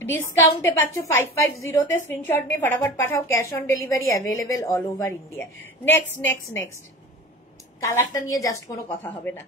ডিসকাউন্টে পাচ্ছ 550 তে। স্ক্রিনশট নিয়ে ফটাফট পাঠাও, cash on delivery available all over India. Next next next কালারটা নিয়ে জাস্ট কোনো কথা হবে না,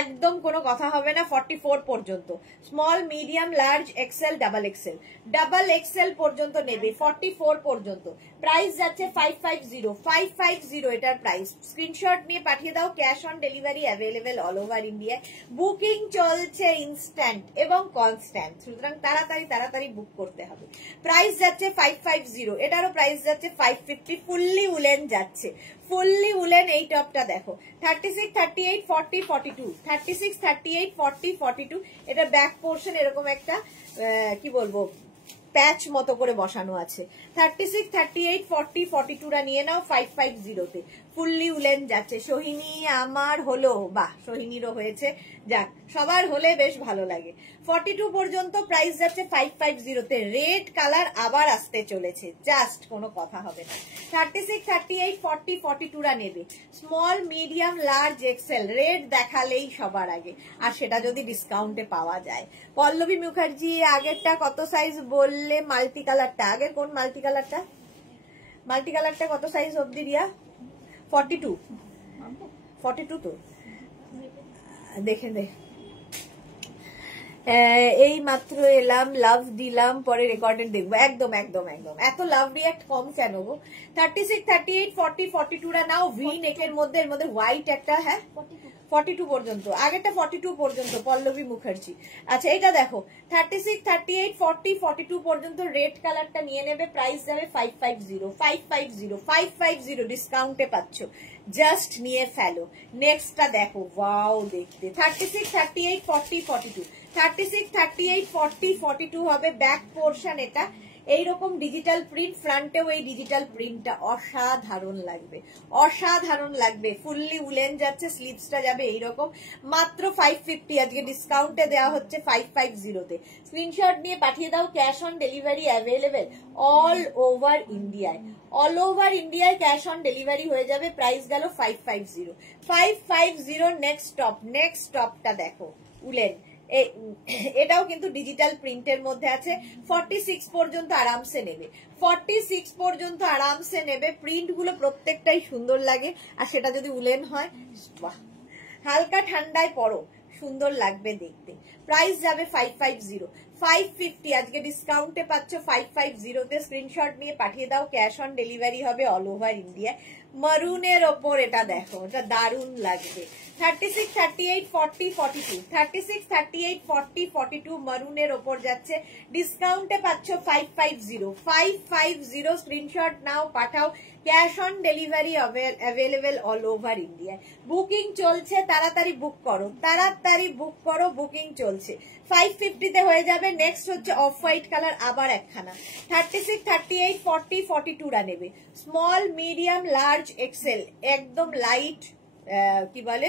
একদম কোনো কথা হবে না। 44 পর্যন্ত, small medium large XL double XL, double XL পর্যন্ত নেবে। 44 পর্যন্ত প্রাইস যাচ্ছে 550, 550 এটার প্রাইস। স্ক্রিনশট নিয়ে পাঠিয়ে দাও, cash on delivery available all over India. Booking চলছে ইনস্ট্যান্ট এবং কনস্ট্যান্ট, সুতরাং তাড়াতাড়ি তাড়াতাড়ি বুক করতে হবে। প্রাইস যাচ্ছে 550, এটারও প্রাইস যাচ্ছে 550। ফুললি উলেন যাচ্ছে, ফুললি উলেন। এই টপটা দেখো, 36, 38, 40, 42, 36, 38, 40, 42। এটা ব্যাক পোর্শন এরকম একটা কি বলবো প্যাচ মতো করে বসানো আছে। 36, 38, 40, 42 রা নিয়ে নাও 550 তে। ফুললি উলেন যাচ্ছে। সোহিনী আমার হলো, বাহ, সোহিনীরও হয়েছে, যাক সবার হলে বেশ ভালো লাগে। 42 পর্যন্ত প্রাইস যাচ্ছে 550 তে। রেড কালার আবার আসতে চলেছে, জাস্ট কোনো কথা হবে না। 36, 38, 40, 42 রা নেবে। Small medium large XL, red দেখালেই সবার আগে, আর সেটা যদি ডিসকাউন্টে পাওয়া যায়। পল্লবী মুখার্জি, আগেরটা কত সাইজ বললে? মাল্টি কালারটা, আগের কোন মাল্টি কালারটা? মাল্টি কালারটা কত সাইজ অবধি রিয়া? 42, 42 তো দেখে দে। এই মাত্র এলাম, লাভ দিলাম, পরে রেকর্ডেড দেখবো। একদম একদম একদম, এত লাভ রিয়াক্ট কম কেন গো? 36, 38, 40, 42 রা নাও। ভি নেকের মধ্যে, এর মধ্যে হোয়াইট একটা, হ্যাঁ 42 পর্যন্ত, আগেরটা 42 পর্যন্ত পল্লবী মুখার্জি। আচ্ছা এটা দেখো, 36, 38, 40, 42 পর্যন্ত রেড কালারটা নিয়ে নেবে। প্রাইস যাবে 550, 550, 550 ডিসকাউন্টে পাচ্ছ, জাস্ট নিয়ে ফেলো। নেক্সটটা দেখো, ওয়াও দেখতে। 36, 38, 40, 42, 36, 38, 40, 42 হবে ব্যাক পোর্শন এটা। এইরকম ডিজিটাল প্রিন্ট, ফ্রন্টেও এই ডিজিটাল প্রিন্টটা অসাধারণ লাগবে, অসাধারণ লাগবে। ফুললি উলেন যাচ্ছে, স্লিভসটা যাবে এইরকম, মাত্র 550, আজকে ডিসকাউন্টে দেওয়া হচ্ছে 550-তে। স্ক্রিনশট নিয়ে পাঠিয়ে দাও, cash on delivery available all over ইন্ডিয়ায়, অল ওভার ইন্ডিয়ায় ক্যাশ অন ডেলিভারি হয়ে যাবে। প্রাইস গেল 550। নেক্সট টপটা দেখো, উলেন, এটাও কিন্তু ডিজিটাল প্রিন্টের মধ্যে আছে। 46 পর্যন্ত আরামসে নেবে, 46 পর্যন্ত আরামসে নেবে। প্রিন্ট গুলো প্রত্যেকটাই সুন্দর লাগে, আর সেটা যদি উলেন হয়, বাহ, হালকা ঠান্ডায় পরো, সুন্দর লাগবে দেখতে। প্রাইস যাবে 550, 550 আজকে ডিসকাউন্টে পাচ্ছ 550-তে। স্ক্রিনশট নিয়ে পাঠিয়ে দাও, ক্যাশ অন ডেলিভারি হবে অল ওভার ইন্ডিয়া। মারুনের ওপর এটা দেখো, এটা দারুণ লাগবে। 36, 38, 40, 42, 36, 38, 40, 42 মারুনের ওপর যাচ্ছে, ডিসকাউন্টে পাচ্ছ 550, 550। স্ক্রিনশট নাও, পাঠাও, cash on delivery available all over India. Booking চলছে, তাড়াতাড়ি বুক করো, তাড়াতাড়ি বুক করো, বুকিং চলছে। 550-তে হয়ে যাবে। নেক্সট হচ্ছে অফ হোয়াইট কালার, আবার একখানা। 36, 38, 40, 42 নেবে। স্মল, মিডিয়াম, লার্জ, এক্সেল, একদম লাইট, কি বলে,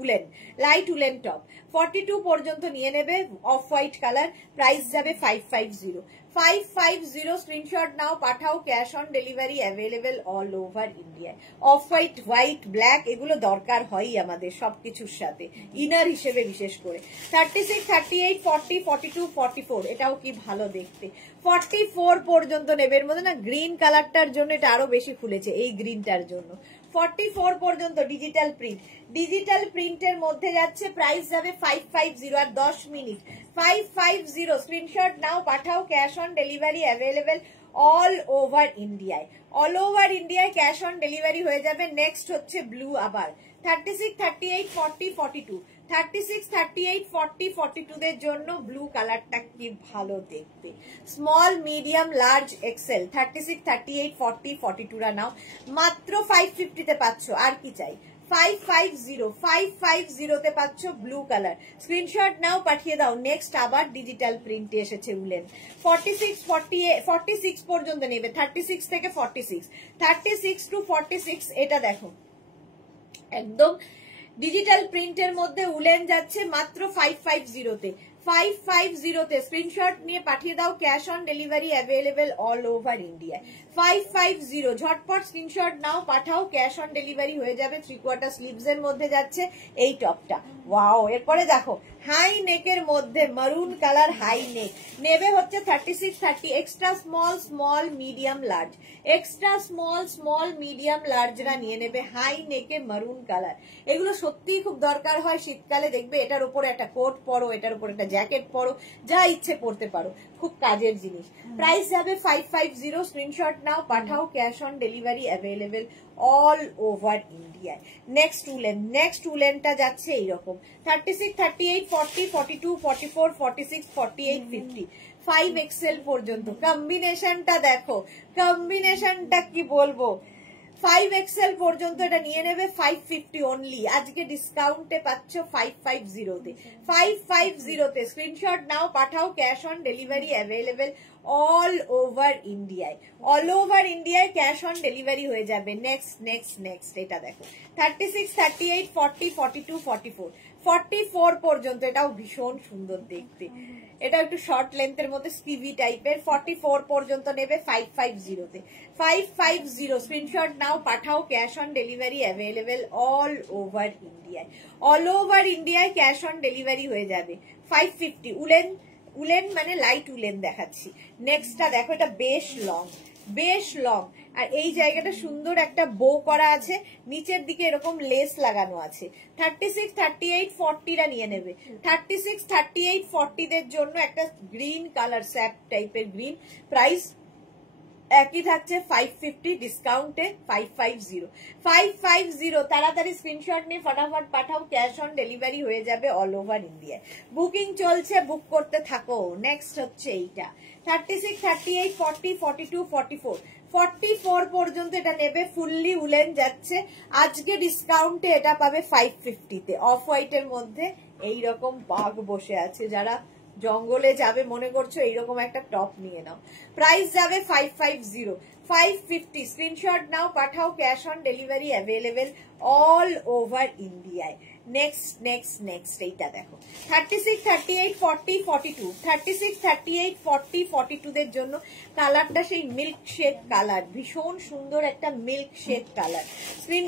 উলেন, লাইট উলেন টপ। 42 পর্যন্ত নিয়ে নেবে, অফ হোয়াইট কালার। প্রাইস যাবে 550, 550। স্ক্রিনশট নাও, পাঠাও, cash on delivery available all over ইন্ডিয়ায়। অফ হোয়াইট, হোয়াইট, ব্ল্যাক, এগুলো দরকার হয়ই আমাদের সবকিছুর সাথে, ইনার হিসেবে বিশেষ করে। 36, 38, 40, 42, 44, এটাও কি ভালো দেখতে। 44 পর্যন্ত নেবে। এর মধ্যে না গ্রিন কালারটার জন্য এটা আরো বেশি ফুলেছে, এই গ্রিনটার জন্য। 44 পর্যন্ত ডিজিটাল প্রিন্ট, ডিজিটাল প্রিন্টের মধ্যে যাচ্ছে। প্রাইস যাবে 550, আর 10 মিনিট। 550, স্ক্রিনশট নাও, পাঠাও, cash on delivery available all over ইন্ডিয়ায়, অল ওভার ইন্ডিয়ায় ক্যাশ অন ডেলিভারি হয়ে যাবে। নেক্সট হচ্ছে ব্লু, আবার 36, 38, 40, 42, 36, 38, 40, 42-দের জন্য ব্লু কালারটা কি ভালো দেখতে। স্মল, মিডিয়াম, লার্জ, এক্সেল, 36, 38, 40, 42 নাও, মাত্র 550-তে পাচ্ছ। আর কি চাই, 550, 550-তে পাচ্ছ ব্লু কালার। স্ক্রিনশট নাও, পাঠিয়ে দাও। নেক্সট আবার ডিজিটাল প্রিন্টে এসেছে উলেন। 46, 48, 46 পর্যন্ত নেবে, 36 থেকে 46, 36 to 46। এটা দেখো, একদম ডিজিটাল প্রিন্টের মধ্যে উলেন যাচ্ছে, মাত্র 550-তে, 550-তে। স্ক্রিনশট নিয়ে পাঠিয়ে দাও, cash on delivery available all over ইন্ডিয়ায়। 550, ঝটপট স্ক্রিনশট নাও, পাঠাও, ক্যাশ অন ডেলিভারি হয়ে যাবে। 3/4 স্লিভস এর মধ্যে যাচ্ছে এই টপটা। ওয়াও, এরপরে দেখো হাই নেকের মধ্যে মারুন কালার, হাই নেক নেবে হচ্ছে 36, 30, extra small, small, medium, large, extra small, small, medium, লার্জরা নিয়ে নেবে। হাই নেকে মারুন কালার, এগুলো সত্যিই খুব দরকার হয় শীতকালে। দেখবে এটার উপরে একটা কোট পরো, এটার উপরে একটা জ্যাকেট পরো, যা ইচ্ছে পরতে পারো, খুব কাজের জিনিস। প্রাইস যাবে 550, স্ক্রিনশট নাও, পাঠাও, cash on delivery available all over ইন্ডিয়ায়। নেক্সট উলেনটা যাচ্ছে এইরকম, 36, 38, 40, 42, 44, 46, 48, 50, 5XL পর্যন্ত। কম্বিনেশনটা দেখো, কম্বিনেশনটা কি বলবো। 5XL পর্যন্ত এটা নিয়ে নেবে 550 অনলি, আজকে ডিসকাউন্টে পাচ্ছ 550-তে, 550-তে। স্ক্রিনশট নাও, পাঠাও, cash on delivery available all over ইন্ডিয়ায়, অল ওভার ইন্ডিয়ায় ক্যাশ অন ডেলিভারি হয়ে যাবে। নেক্সট এটা দেখো, 36, 38, 40, 42, 44, 44 পর্যন্ত। এটাও ভীষণ সুন্দর দেখতে, এটা একটু শর্ট লেন্থের মধ্যে স্কিভি টাইপের। 44 পর্যন্ত নেবে 550-তে, 550। স্ক্রিনশট নাও, পাঠাও, cash on delivery available all over ইন্ডিয়ায়, অল ওভার ইন্ডিয়ায় ক্যাশ অন ডেলিভারি হয়ে যাবে। 550 উলেন মানে লাইট উলেন দেখাচ্ছি। নেক্সটটা দেখো, এটা বেশ লং, বেশ লং, আর এই জায়গাটা সুন্দর একটা বো করা আছে, নিচের দিকে এরকম লেস লাগানো আছে। 36, 38, 40-রা নিয়ে নেবে। 36, 38, 40-দের জন্য একটা গ্রিন কালার, স্যাপ টাইপের গ্রিন। প্রাইস একই থাকছে 550, ডিসকাউন্টে 550, 550। তাড়াতাড়ি স্ক্রিনশট নিয়ে ফটাফট পাঠাও, ক্যাশ অন ডেলিভারি হয়ে যাবে অল ওভার ইন্ডিয়ায়। বুকিং চলছে, বুক করতে থাকো। নেক্সট হচ্ছে এইটা, 36, 38, 40, 42, 44, 44 পর্যন্ত এটা নেবে। ফুললি উলেন যাচ্ছে, আজকে ডিসকাউন্টে এটা পাবে 550-তে। অফ হোয়াইটের মধ্যে এইরকম বাঘ বসে আছে, যারা জঙ্গলে যাবে মনে করছো, এইরকম একটা টপ নিয়ে নাও। প্রাইস যাবে 550, 550। স্ক্রিনশট নাও, পাঠাও, cash on delivery available all over ইন্ডিয়ায়। নেক্সট নেক্সট নেক্সট এইটা দেখো 36, 38, 40, 42, 36, 38, 40, 42 দের জন্য কালারটা সেই মিল্ক শেড কালার, ভীষণ সুন্দর একটা মিল্ক শেড কালার।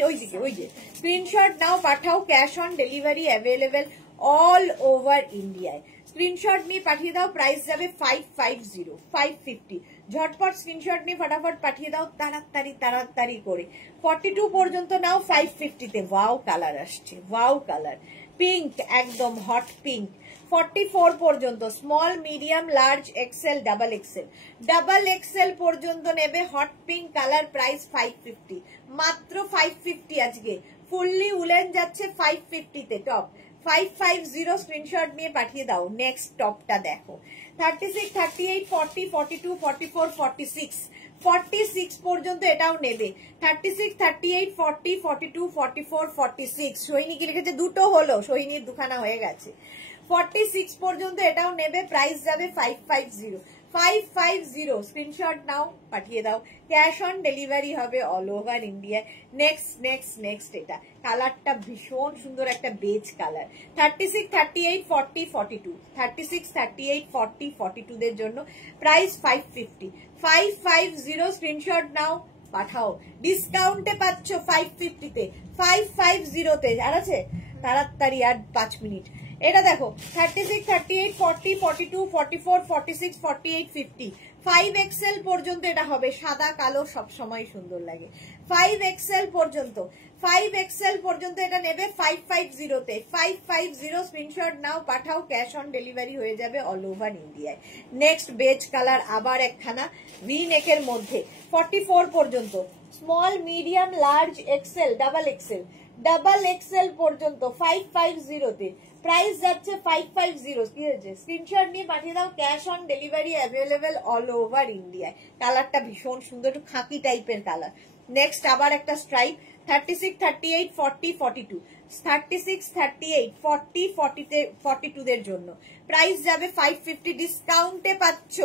ওইদিকে ওই যে স্ক্রিনশট নাও, পাঠাও, cash on delivery available all over ইন্ডিয়ায়। স্ক্রিনশট নিয়ে পাঠিয়ে দাও, প্রাইস যাবে 550, 550। ঝটপট স্ক্রিনশট নিয়ে ফটাফট পাঠিয়ে দাও, তাড়াতাড়ি তাড়াতাড়ি করে। 42 পর্যন্ত নাও 550-তে। ওয়াও কালার আসছে, ওয়াও কালার, পিঙ্ক, একদম হট পিঙ্ক। 44 পর্যন্ত small, medium, large, XL, double XL, double XL পর্যন্ত নেবে হট পিঙ্ক কালার। প্রাইস 550, মাত্র 550 আজকে। ফুললি উলেন যাচ্ছে 550-তে টপ, 550। স্ক্রিনশট নিয়ে পাঠিয়ে দাও। নেক্সট টপটা দেখো 36, 38, 40, 42, 44, 46, 46 পর্যন্ত এটাও নেবে। 36, 38, 40, 42, 44, 46। সোহিনী কি লিখেছে? দুটো হলো, সোহিনীর দুখানা হয়ে গেছে। 46 পর্যন্ত এটাও নেবে। প্রাইস যাবে 550, 550। স্ক্রিনশট নাও, পাঠিয়ে দাও, ক্যাশ অন ডেলিভারি হবে all over India. Next next next এটা কালারটা ভীষণ সুন্দর একটা বেজ কালার। 36, 38, 40, 42, 36, 38, 40, 42 দের জন্য প্রাইস 550, 550। স্ক্রিনশট নাও, পাঠাও। ডিসকাউন্টে পাচ্ছ 550-তে, 550-তে। আর আছে তাড়াতাড়ি, আর 5 মিনিট। এটা দেখো 36, 38, 40, 42, 44, 46, 48, 50, 5XL পর্যন্ত এটা হবে। সাদা কালো সব সময় সুন্দর লাগে। 5XL পর্যন্ত, 5XL পর্যন্ত এটা নেবে 550-তে, 550। স্ক্রিনশট নাও, পাঠাও, ক্যাশ অন ডেলিভারি হয়ে যাবে অল ওভার ইন্ডিয়ায়। নেক্সট বেজ কালার, আবার একখানা ভি নেকের মধ্যে। 44 পর্যন্ত small, medium, large, XL, double XL, double XL পর্যন্ত 550-তে। প্রাইস যাচ্ছে 550। কি হয়েছে? স্ক্রিনশট নিয়ে পাঠিয়ে দাও, cash on delivery available all over ইন্ডিয়ায়। কালারটা ভীষণ সুন্দর, একটু খাকি টাইপের কালার। নেক্সট আবার একটা স্ট্রাইপ 36, 38, 40, 42, 36, 38, 40, 42 দের জন্য প্রাইস যাবে 550। ডিসকাউন্টে পাচ্ছ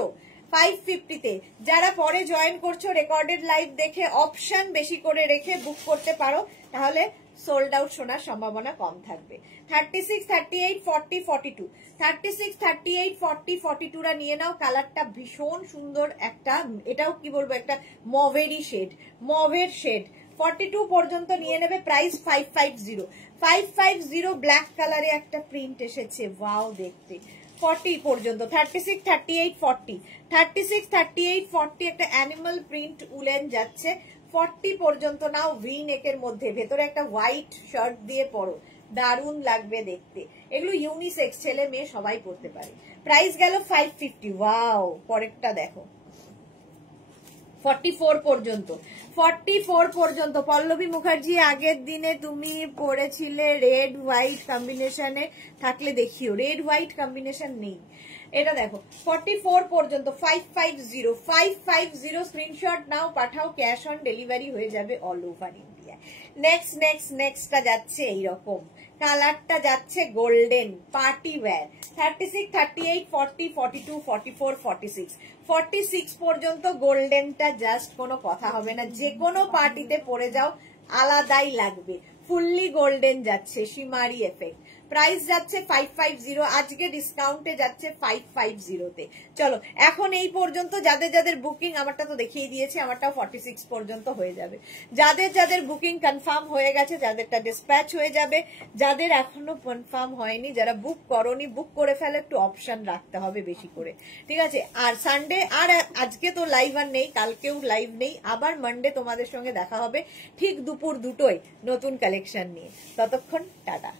550-তে। যারা পরে জয়েন করছো রেকর্ডেড লাইভ দেখে অপশন বেশি করে রেখে বুক করতে পারো, তাহলে সোল্ড আউট শোনার সম্ভাবনা কম থাকবে। 36, 38, 40, 42, 36, 38, 40, 42 রা নিয়ে নাও। কালারটা ভীষণ সুন্দর একটা, এটাও কি বলবো, একটা মভেরি শেড, মভের শেড। 42 পর্যন্ত নিয়ে নেবে। প্রাইস 550, 550। ব্ল্যাক কালারে একটা প্রিন্ট এসেছে, ওয়াও দেখতে। 40 পর্যন্ত 36, 38, 40, 36, 38, 40 একটা অ্যানিমাল প্রিন্ট উলেন যাচ্ছে। 40 পর্যন্ত নাও। ভি নেকের মধ্যে ভেতরে একটা হোয়াইট শার্ট দিয়ে পরো, দারুণ লাগবে দেখতে। এগুলো ইউনিসেক্স, ছেলে মেয়ে সবাই পরতে পারে। প্রাইস গেল 550। ওয়াও, পরেরটা দেখো 44 পর্যন্ত, 44 পর্যন্ত। পল্লবী মুখার্জি, আগের দিনে তুমি পড়েছিলে রেড হোয়াইট কম্বিনেশনে, থাকলে দেখিও। রেড হোয়াইট কম্বিনেশন নেই। এটা দেখো 44 পর্যন্ত 550, 550। স্ক্রিনশট নাও, পাঠাও, ক্যাশ অন ডেলিভারি হয়ে যাবে all over India. Next next নেক্সটটা যাচ্ছে এইরকম, কালারটা যাচ্ছে গোল্ডেন পার্টি ওয়্যার। 36, 38, 40, 42, 44, 46, 46 পর্যন্ত গোল্ডেনটা জাস্ট কোনো কথা হবে না, যে কোনো পার্টিতে পরে যাও আলাদাই লাগবে। ফুললি গোল্ডেন যাচ্ছে, শিমারি এফেক্ট। প্রাইস যাচ্ছে 550, আজকে ডিসকাউন্টে যাচ্ছে 550-তে। চলো এখন এই পর্যন্ত যাদের যাদের বুকিং, আমারটা তো দেখিয়ে দিয়েছি, আমারটাও 46 পর্যন্ত হয়ে যাবে। যাদের যাদের বুকিং কনফার্ম হয়ে গেছে, যাদেরটা ডিসপ্যাচ হয়ে যাবে, যাদের এখনো কনফার্ম হয়নি, যারা বুক করনি, বুক করে ফেলে, একটু অপশন রাখতে হবে বেশি করে, ঠিক আছে? আর সানডে, আর আজকে তো লাইভ আর নেই, কালকেও লাইভ নেই, আবার মানডে তোমাদের সঙ্গে দেখা হবে ঠিক দুপুর 2টোয় নতুন কালেকশন নিয়ে। ততক্ষণ টাটা।